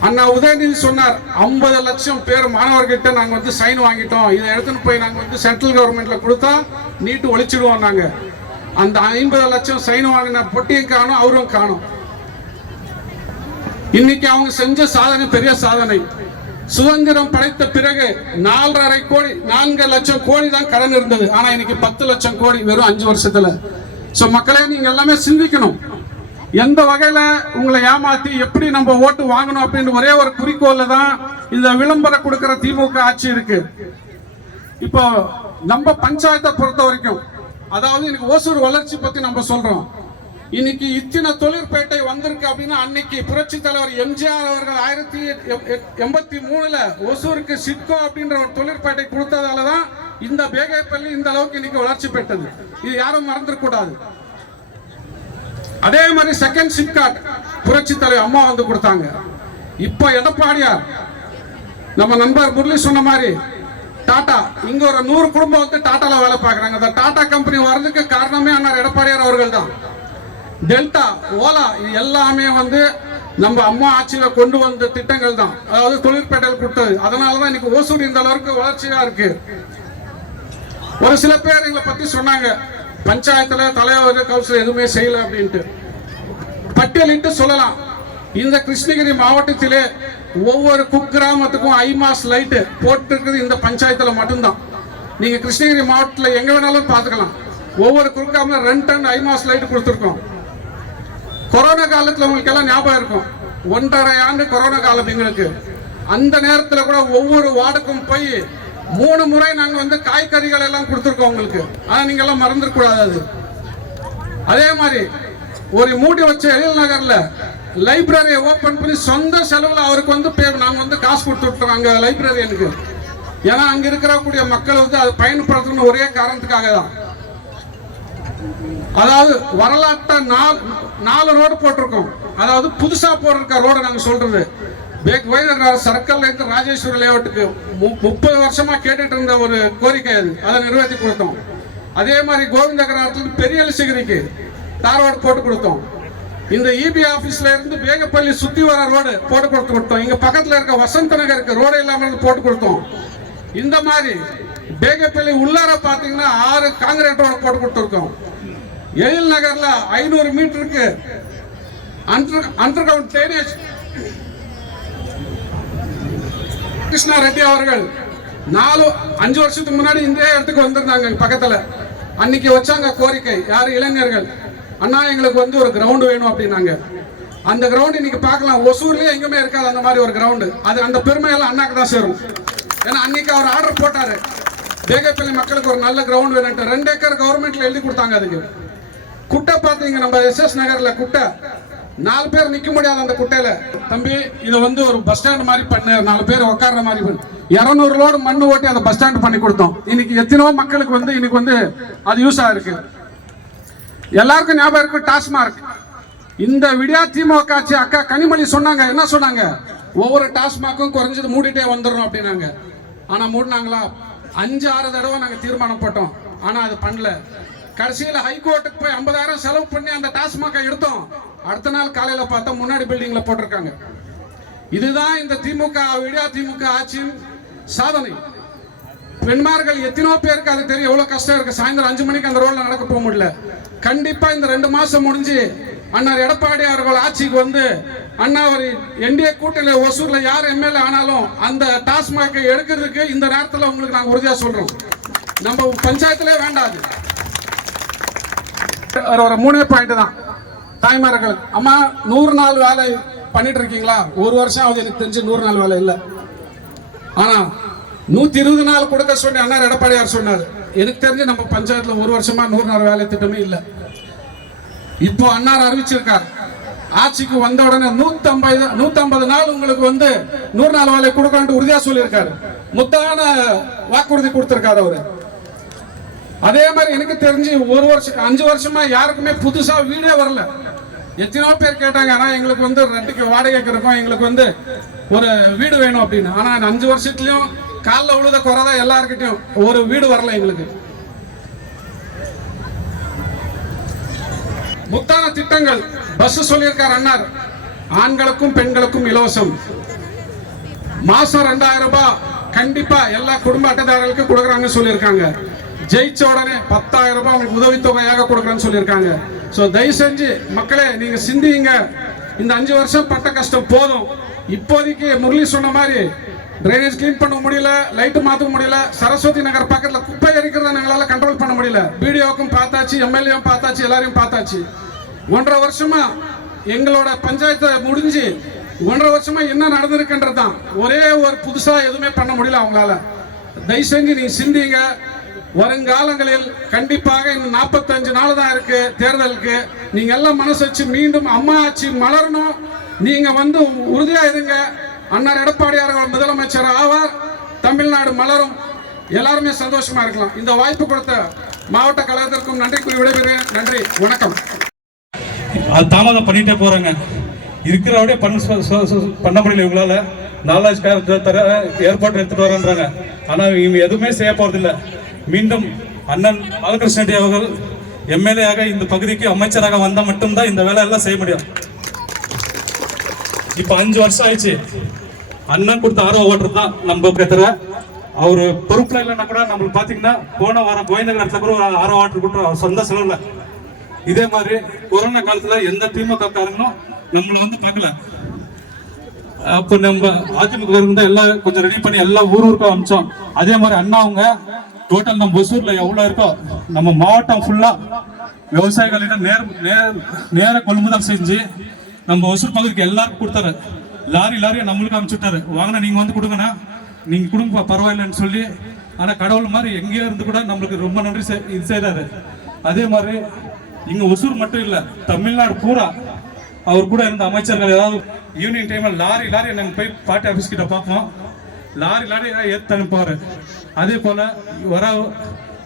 அண்ணா உதயநிதி சொன்னார், 50 லட்சம் பேர் மாணவர்கிட்ட நாங்க வந்து சைன் வாங்கிட்டோம், இதை எடுத்துன்னு போய் நாங்க வந்து சென்ட்ரல் கவர்மெண்ட்ல கொடுத்தா நீட் ஒழிச்சிடுவோம். நாங்க அந்த 50 லட்சம் சைன் வாங்கின பொட்டியும் காணும், அவரும் காணும். இன்னைக்கு அவங்க செஞ்ச சாதனை பெரிய சாதனை. சுதந்திரம் படைத்த பிறகு 4 லட்சம் கோடி தான் கடன் இருந்தது. ஆனா இன்னைக்கு 10 லட்சம் கோடி வெறும் 5 வருஷத்துல. சோ மக்களே, நீங்க எல்லாமே சிந்திக்கணும். எந்த வகையில உங்களை ஏமாத்தி எப்படி நம்ம ஓட்டு வாங்கணும் அப்படின்னு ஒரே ஒரு குறிக்கோள்ல தான் இந்த விளம்பரம் கொடுக்கிற திமுக ஆட்சி இருக்கு. இப்போ நம்ம பஞ்சாயத்தை பொறுத்த வரைக்கும், அதாவது இன்னைக்கு ஓசூர் வளர்ச்சி பத்தி நம்ம சொல்றோம். இன்னைக்கு இத்தனை தொழிற்பேட்டை வந்திருக்கு அப்படின்னா, அன்னைக்கு புரட்சி தலைவர் எம்ஜிஆர் அவர்கள் 1983ல ஓசூருக்கு சிட்கோ அப்படின்ற ஒரு தொழிற்பேட்டை கொடுத்ததாலதான் இந்த பேகைப்பள்ளி இந்த அளவுக்கு இன்னைக்கு வளர்ச்சி பெற்றது. இது யாரும் மறந்துடக்கூடாது. அதே மாதிரி செகண்ட் சிப்காட் புரட்சி தலைவர் அம்மா வந்து கொடுத்தாங்க. இப்ப எடப்பாடியார் நம்ம நண்பர் முரளி சொன்ன மாதிரி டாடா, இங்க ஒரு 100 குடும்பம் வந்து டாடால வேலை பார்க்கறாங்க. அந்த டாடா கம்பெனி வர்றதுக்கு காரணமே அண்ணா எடப்பாடியார் அவர்கள் தான். டெல்டா, ஓலா, இது எல்லாமே வந்து நம்ம அம்மா ஆட்சியில கொண்டு வந்த திட்டங்கள் தான். அதாவது தொழிற்பேட்டையில் கொடுத்தது. அதனாலதான் இன்னைக்கு ஓசூர் இந்த அளவுக்கு வளர்ச்சியா இருக்கு. ஒரு சில பேர் எங்களை பத்தி சொன்னாங்க, பஞ்சாயத்துல தலைவர் கவுன்சிலர் எதுவுமே செய்யல அப்படின்ட்டு. பட்டியலிட்டு சொல்லலாம். இந்த கிருஷ்ணகிரி மாவட்டத்திலே ஒவ்வொரு குக்கிராமத்துக்கும் ஐமாஸ் லைட் போட்டு இந்த பஞ்சாயத்துல மட்டும்தான். நீங்க கிருஷ்ணகிரி மாவட்டத்தில் எங்க வேணாலும் பாத்துக்கலாம். ஒவ்வொரு குக்கிராம 2 டன் ஐமாஸ் லைட் கொடுத்துருக்கோம். கொரோனா காலத்துல உங்களுக்கு எல்லாம் ஞாபகம் இருக்கும், 1.5 ஆண்டு கொரோனா காலம் எங்களுக்கு. அந்த நேரத்துல கூட ஒவ்வொரு வார்டுக்கும் போய் 3 முறை நாங்க வந்து காய்கறிகள் எல்லாம் கொடுத்துருக்கோம் உங்களுக்கு. ஆனா நீங்க எல்லாம் மறந்துடக்கூடாது. அதே மாதிரி ஒரு மூடி வச்ச எழில் நகர்ல லைப்ரரியை ஓபன் பண்ணி சொந்த செலவுல அவருக்கு வந்து நாங்க வந்து காசு கொடுத்துட்டோம் அங்க லைப்ரரியனுக்கு. ஏன்னா அங்க இருக்கக்கூடிய மக்கள் வந்து அதை பயன்படுத்தணும் ஒரே காரணத்துக்காக தான். அதாவது வரலாற்ற 4 ரோடு போட்டிருக்கோம். அதாவது புதுசா போட்டிருக்க ரோடு நாங்க சொல்றது சர்க்கல்ல இருந்து ராஜேஸ்வரி லேஅவுட்டுக்கு 30 வருஷமா கேட்டுட்டு இருந்த ஒரு கோரிக்கை அது, அதை நிறைவேற்றி கொடுத்தோம். அதே மாதிரி கோவிந்தகிராமத்துக்கு பெரிய சிகிரிக்கு தார் ரோடு போட்டு கொடுத்தோம். இந்த இபி ஆபீஸ்ல இருந்து வேகப்பள்ளி சுத்தி வர ரோடு போட்டு கொடுத்தோம். இங்க பக்கத்துல இருக்க வசந்த நகருக்கு ரோடு இல்லாம போட்டு கொடுத்தோம். இந்த மாதிரி பேகப்பள்ளி உள்ளார பாத்தீங்கன்னா 6 காங்கிரீட் ரோடு போட்டு கொடுத்துருக்கோம். எழில் நகர்ல 500 மீட்டருக்கு under ground drainage Krishna Reddy அவர்கள் 4-5 வருஷத்துக்கு முன்னாடி இந்த இடத்துக்கு வந்திருந்தாங்க பக்கத்துல. அன்னைக்கு வச்சாங்க கோரிக்கை, யாரு இளைஞர்கள், அண்ணா எங்களுக்கு வந்து ஒரு கிரவுண்ட் வேணும் அப்படின்னாங்க. அந்த கிரவுண்ட் இன்னைக்கு பார்க்கலாம், ஒசூர்லயே எங்குமே இருக்காது அந்த மாதிரி ஒரு கிரவுண்ட். அது அந்த பெருமையெல்லாம் அண்ணாக்கு தான் சேரும். ஏன்னா அன்னைக்கு அவர் ஆர்டர் போட்டாரு, பேகப்பள்ளி மக்களுக்கு ஒரு நல்ல கிரவுண்ட் வேணும்ட்டு. 2 ஏக்கர் கவர்மெண்ட்ல எழுதி கொடுத்தாங்க. அதுக்கு குட்டை பாத்தீங்க, நம்ம SS நகர்ல குட்டை 4 பேர் நிக்க முடியாது அந்த குட்டையில. தம்பி இதை வந்து ஒரு பஸ் ஸ்டாண்ட் மாதிரி பண்ணு, 4 பேர் உட்கார்ற மாதிரி பண்ணு. 200 லோடு மண்ணு ஓட்டி அந்த பஸ் ஸ்டாண்ட் பண்ணி கொடுத்தோம். இன்னைக்கு எத்தனோ மக்களுக்கு வந்து இன்னைக்கு வந்து அது யூஸ் ஆயிருக்கு. எல்லாருக்கும் ஞாபகம் இருக்கு டாஸ்மார்க். இந்த விடியா திமுக ஆட்சி அக்கா கனிமொழி சொன்னாங்க, என்ன சொன்னாங்க, ஒவ்வொரு டாஸ்மாக்கும் குறைஞ்சது மூடிட்டே வந்துடும் அப்படின்னாங்க. ஆனா மூடினாங்களா? 5-6 தடவை நாங்க தீர்மானம் போட்டோம், ஆனா அது பண்ணல. கடைசியில் ஹைகோர்ட்டுக்கு போய் 50,000 செலவு பண்ணி அந்த டாஸ்மாகை எடுத்தோம். அடுத்த நாள் காலையில பார்த்தா முன்னாடி பில்டிங்ல போட்டிருக்காங்க. இதுதான் இந்த திமுக விடியா திமுக ஆட்சியின் சாதனை. பெண்மார்கள் எத்தனோ பேருக்கு அது தெரியும் எவ்வளவு கஷ்டம் இருக்கு. சாயந்தரம் 5 மணிக்கு அந்த ரோட்ல நடக்க போக முடியல. கண்டிப்பா இந்த 2 மாசம் முடிஞ்சு அண்ணார் எடப்பாடி அவர்கள் ஆட்சிக்கு வந்து அண்ணா ஒரு NDA கூட்டணியில ஒசூர்ல யார் MLA ஆனாலும் அந்த டாஸ்மாகை எடுக்கிறதுக்கு இந்த நேரத்தில் உங்களுக்கு நாங்க உறுதியா சொல்றோம். நம்ம பஞ்சாயத்திலே வேண்டாது. ஒரு 3 பாயிண்ட் தான் தாய்மார்கள். அம்மா 100 நாள் வேலை பண்ணிட்டு இருக்கீங்களா? 1 வருஷம் ஆகுது எனக்கு தெரிஞ்சு 100 நாள் வேலை இல்லை. ஆனா 120 நாள் கொடுக்க சொல்லி அண்ணார் எடப்பாடியார் சொன்னார். எனக்கு தெரிஞ்சு நம்ம பஞ்சாயத்துல 1 வருஷமா 100 நாள் வேலை திட்டமே இல்லை. இப்போ அண்ணார் அறிவிச்சிருக்கார், ஆட்சிக்கு வந்த உடனே 150 நாள் உங்களுக்கு வந்து 100 நாள் வேலை கொடுக்கணும் உறுதியா சொல்லியிருக்காரு. முத்தான வாக்குறுதி கொடுத்திருக்காரு அவரு. அதே மாதிரி எனக்கு தெரிஞ்சு 5 வருஷமா யாருக்குமே புதுசா வீடே வரல. எத்தனோ பேர் கேட்டாங்க, ஆனா எங்களுக்கு வந்து ரெண்டுக்கு வாடகைக்கு இருக்கும், எங்களுக்கு வந்து ஒரு வீடு வேணும் அப்படின்னு. ஆனா 5 வருஷத்துலயும் காலில் உழுத குறைதான் எல்லாருக்கிட்டையும் ஒரு வீடு வரல எங்களுக்கு. முத்தான திட்டங்கள் பஸ் சொல்லியிருக்கார் அண்ணார், ஆண்களுக்கும் பெண்களுக்கும் இலவசம். மாசம் 2000 ரூபாய் கண்டிப்பா எல்லா குடும்ப அட்டைதாரர்களுக்கும் கொடுக்குறாங்கன்னு சொல்லியிருக்காங்க. ஜெயிச்ச உடனே 10,000 ரூபாய் உங்களுக்கு உதவித்தொகையாக கொடுக்குறேன்னு சொல்லியிருக்காங்க. ஸோ தயவு செஞ்சு மக்களே நீங்க சிந்திங்க. இந்த 5 வருஷம் பட்ட கஷ்டம் போதும். இப்போதைக்கு முரளி சொன்ன மாதிரி டிரைனேஜ் கிளீன் பண்ண முடியல, லைட்டு மாற்ற முடியல, சரஸ்வதி நகர் பக்கத்துல குப்பை எரிக்கிறத எங்களால கண்ட்ரோல் பண்ண முடியல. பிடிஓக்கும் பார்த்தாச்சு, எம்எல்ஏவும் பார்த்தாச்சு, எல்லாரையும் பார்த்தாச்சு. 1.5 வருஷமா எங்களோட பஞ்சாயத்து முடிஞ்சு 1.5 வருஷமா என்ன நடந்திருக்குன்றதுதான். ஒரே ஒரு புதுசா எதுவுமே பண்ண முடியல அவங்களால. தயவு செஞ்சு நீங்க சிந்திங்க. வருங்காலங்களில் கண்டிப்பாக இந்த 45 நாள் தான் இருக்கு தேர்தலுக்கு. நீங்க எல்லாம் மனசு வச்சு மீண்டும் அம்மா ஆட்சி மலரணும். நீங்க வந்து உறுதியா இருங்க. அண்ணார் எடப்பாடியார் முதலமைச்சர் ஆவார், தமிழ்நாடு மலரும், எல்லாருமே சந்தோஷமா இருக்கலாம். இந்த வாய்ப்பு கொடுத்த மாவட்ட கழகத்திற்கும் நன்றி கூறி விடைபெறுகிறேன். நன்றி, வணக்கம். அது தாமதம் பண்ணிட்டே போறாங்க. இருக்கிறவடைய பண்ண முடியல இவங்களால. 4 ஏற்பாடு எடுத்துட்டு வரேன்றாங்க. ஆனா இவங்க எதுவுமே செய்ய போறதில்லை. மீண்டும் அண்ணன் பாலகிருஷ்ண ரெட்டி அவர்கள் MLA ஆக இந்த பகுதிக்கு அமைச்சராக வந்தா மட்டும்தான் இந்த வேலை எல்லாம் செய்ய முடியும். இப்ப 5 வருஷம் ஆயிடுச்சு. அண்ணன் கொடுத்த ஆர்வ ஓட்டர் தான் நம்ம தவிர அவரு பொறுப்புல இல்லைன்னா கூட நம்மளுக்கு பாத்தீங்கன்னா போன வாரம் கோயந்தகரத்துல கூட ஒரு ஆர்வ ஓட்டர் கொடுத்து அவர் சொந்த செலவுல. இதே மாதிரி கொரோனா காலத்துல எந்த திமுக காரங்களும் நம்மளை வந்து பார்க்கல. அப்போ நம்ம அதிமுக இருந்தா எல்லாம் கொஞ்சம் ரெடி பண்ணி எல்லா ஊருக்கும் அமிச்சோம். அதே மாதிரி அண்ணா அவங்க டோட்டல் நம்ம ஒசூர்ல எவ்வளவு இருக்கோ நம்ம மாவட்டம் ஃபுல்லா விவசாயிகளிடம் நேர கொள்முதல் செஞ்சு நம்ம ஒசூர் பகுதிக்கு எல்லாருக்கும் கொடுத்தாரு. லாரியை நம்மளுக்கு அனுப்பிச்சுட்டாரு. வாங்கினா நீங்க வந்து கொடுங்கண்ணா, நீங்க கொடுங்க பரவாயில்லைன்னு சொல்லி. ஆனா கடவுள் மாதிரி எங்கேயோ இருந்து கூட நம்மளுக்கு ரொம்ப நன்றி இது செய்யறாரு. அதே மாதிரி இங்க ஒசூர் மட்டும் இல்ல, தமிழ்நாடு பூரா அவர் கூட இருந்த அமைச்சர்கள் ஏதாவது ஈவினிங் டைம்ல லாரி நாங்க போய் பார்ட்டி ஆபீஸ் கிட்ட பார்ப்போம். லாரி ஏற்று அனுப்புவாரு. அதே போல வர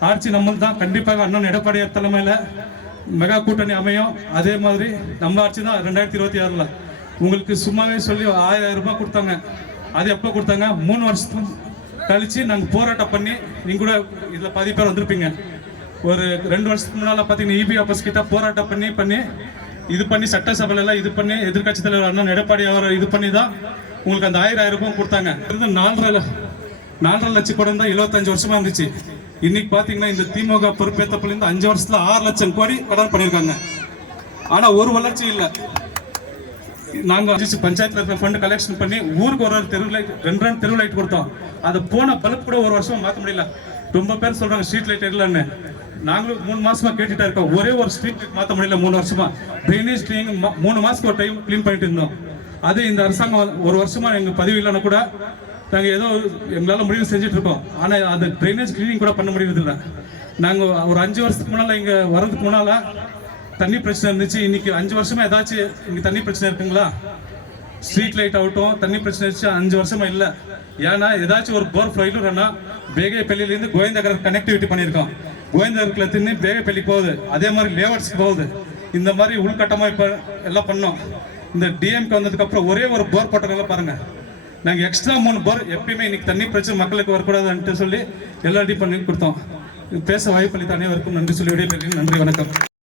ஆட்சி நம்மளுக்கு தான். கண்டிப்பாக அண்ணன் எடப்பாடியார் தலைமையில மெகா கூட்டணி அமையும். அதே மாதிரி நம்ம ஆட்சி தான் 2026ல. உங்களுக்கு சும்மாவே சொல்லி 1000 ரூபாய் கொடுத்தாங்க. அது எப்போ கொடுத்தாங்க? 3 வருஷத்துக்கு கழிச்சு நாங்கள் போராட்டம் பண்ணி, நீங்க கூட இதுல 10 பேர் வந்திருப்பீங்க. ஒரு 2 வருஷத்துக்கு முன்னால பாத்தீங்கன்னா EB ஆபீஸ் கிட்ட போராட்டம் பண்ணி இது பண்ணி சட்டசபையில எல்லாம் இது பண்ணி எதிர்கட்சி தலைவர் அண்ணன் எடப்பாடி அவர் இது பண்ணி தான் உங்களுக்கு அந்த 1000 ரூபாய் கொடுத்தாங்க. 4.5 லட்சம் கோடி இருந்தால் 75 வருஷமா இருந்துச்சு. இன்னைக்கு பார்த்தீங்கன்னா இந்த திமுக பொறுப்பேற்றப்பிலிருந்து 5 வருஷத்துல 6 லட்சம் கோடி கடன் பண்ணியிருக்காங்க. ஆனால் ஒரு வளர்ச்சி இல்லை. நாங்கள் பஞ்சாயத்தில் இருக்கிற ஃபண்டு கலெக்ஷன் பண்ணி ஊருக்கு ஒரு தெரு லைட் 2 தெரு லைட் கொடுத்தோம். அது போன பல்ப் கூட ஒரு வருஷமா மாற்ற முடியல. ரொம்ப பேர் சொல்றாங்க ஸ்ட்ரீட் லைட் இல்லைன்னு. நாங்களும் 3 மாசமா கேட்டுட்டா இருக்கோம். ஒரே ஒரு ஸ்ட்ரீட் லைட் மாற்ற முடியல 3 வருஷமா. ட்ரைனேஜ் கிளீன் 3 மாசத்துக்கு ஒரு டைம் கிளீன் பண்ணிட்டு இருந்தோம். அது இந்த அரசாங்கம் ஒரு வருஷமா எங்க பதவி இல்லைன்னா கூட நாங்கள் ஏதோ எங்களால் முடிவு செஞ்சுட்டு இருக்கோம். ஆனால் அந்த ட்ரைனேஜ் கிளீனிங் கூட பண்ண முடியறதில்லை. நாங்கள் ஒரு 5 வருஷத்துக்கு முன்னால் இங்கே வர்றதுக்கு முன்னால் தண்ணி பிரச்சனை இருந்துச்சு. இன்னைக்கு 5 வருஷமா ஏதாச்சும் இங்கே தண்ணி பிரச்சனை இருக்குங்களா? ஸ்ட்ரீட் லைட் ஆகட்டும் தண்ணி பிரச்சனை இருந்துச்சு 5 வருஷமா இல்லை. ஏன்னா ஏதாச்சும் ஒரு போர் ஃபைலுன்னா பேகைப்பள்ளியிலேருந்து கோவிந்தகர் கனெக்டிவிட்டி பண்ணியிருக்கோம். கோவிந்தகர்லேருந்து பேகைப்பள்ளிக்கு போகுது. அதே மாதிரி லேவர்ஸ்க்கு போகுது. இந்த மாதிரி உள்கட்டமாக எல்லாம் பண்ணோம். இந்த டிஎம்கே வந்ததுக்கப்புறம் ஒரே ஒரு போர் போட்டதெல்லாம் பாருங்கள். நாங்கள் எக்ஸ்ட்ரா 3 போர் எப்பயுமே இன்னைக்கு தண்ணி பிரச்சனை மக்களுக்கு வரக்கூடாதுன்ட்டு சொல்லி எல்லா ரெடி பண்ணி கொடுத்தோம். பேச வாய்ப்பளித்த அனைவருக்கும் நன்றி சொல்லி விடைபெறுகிறேன். நன்றி, வணக்கம்.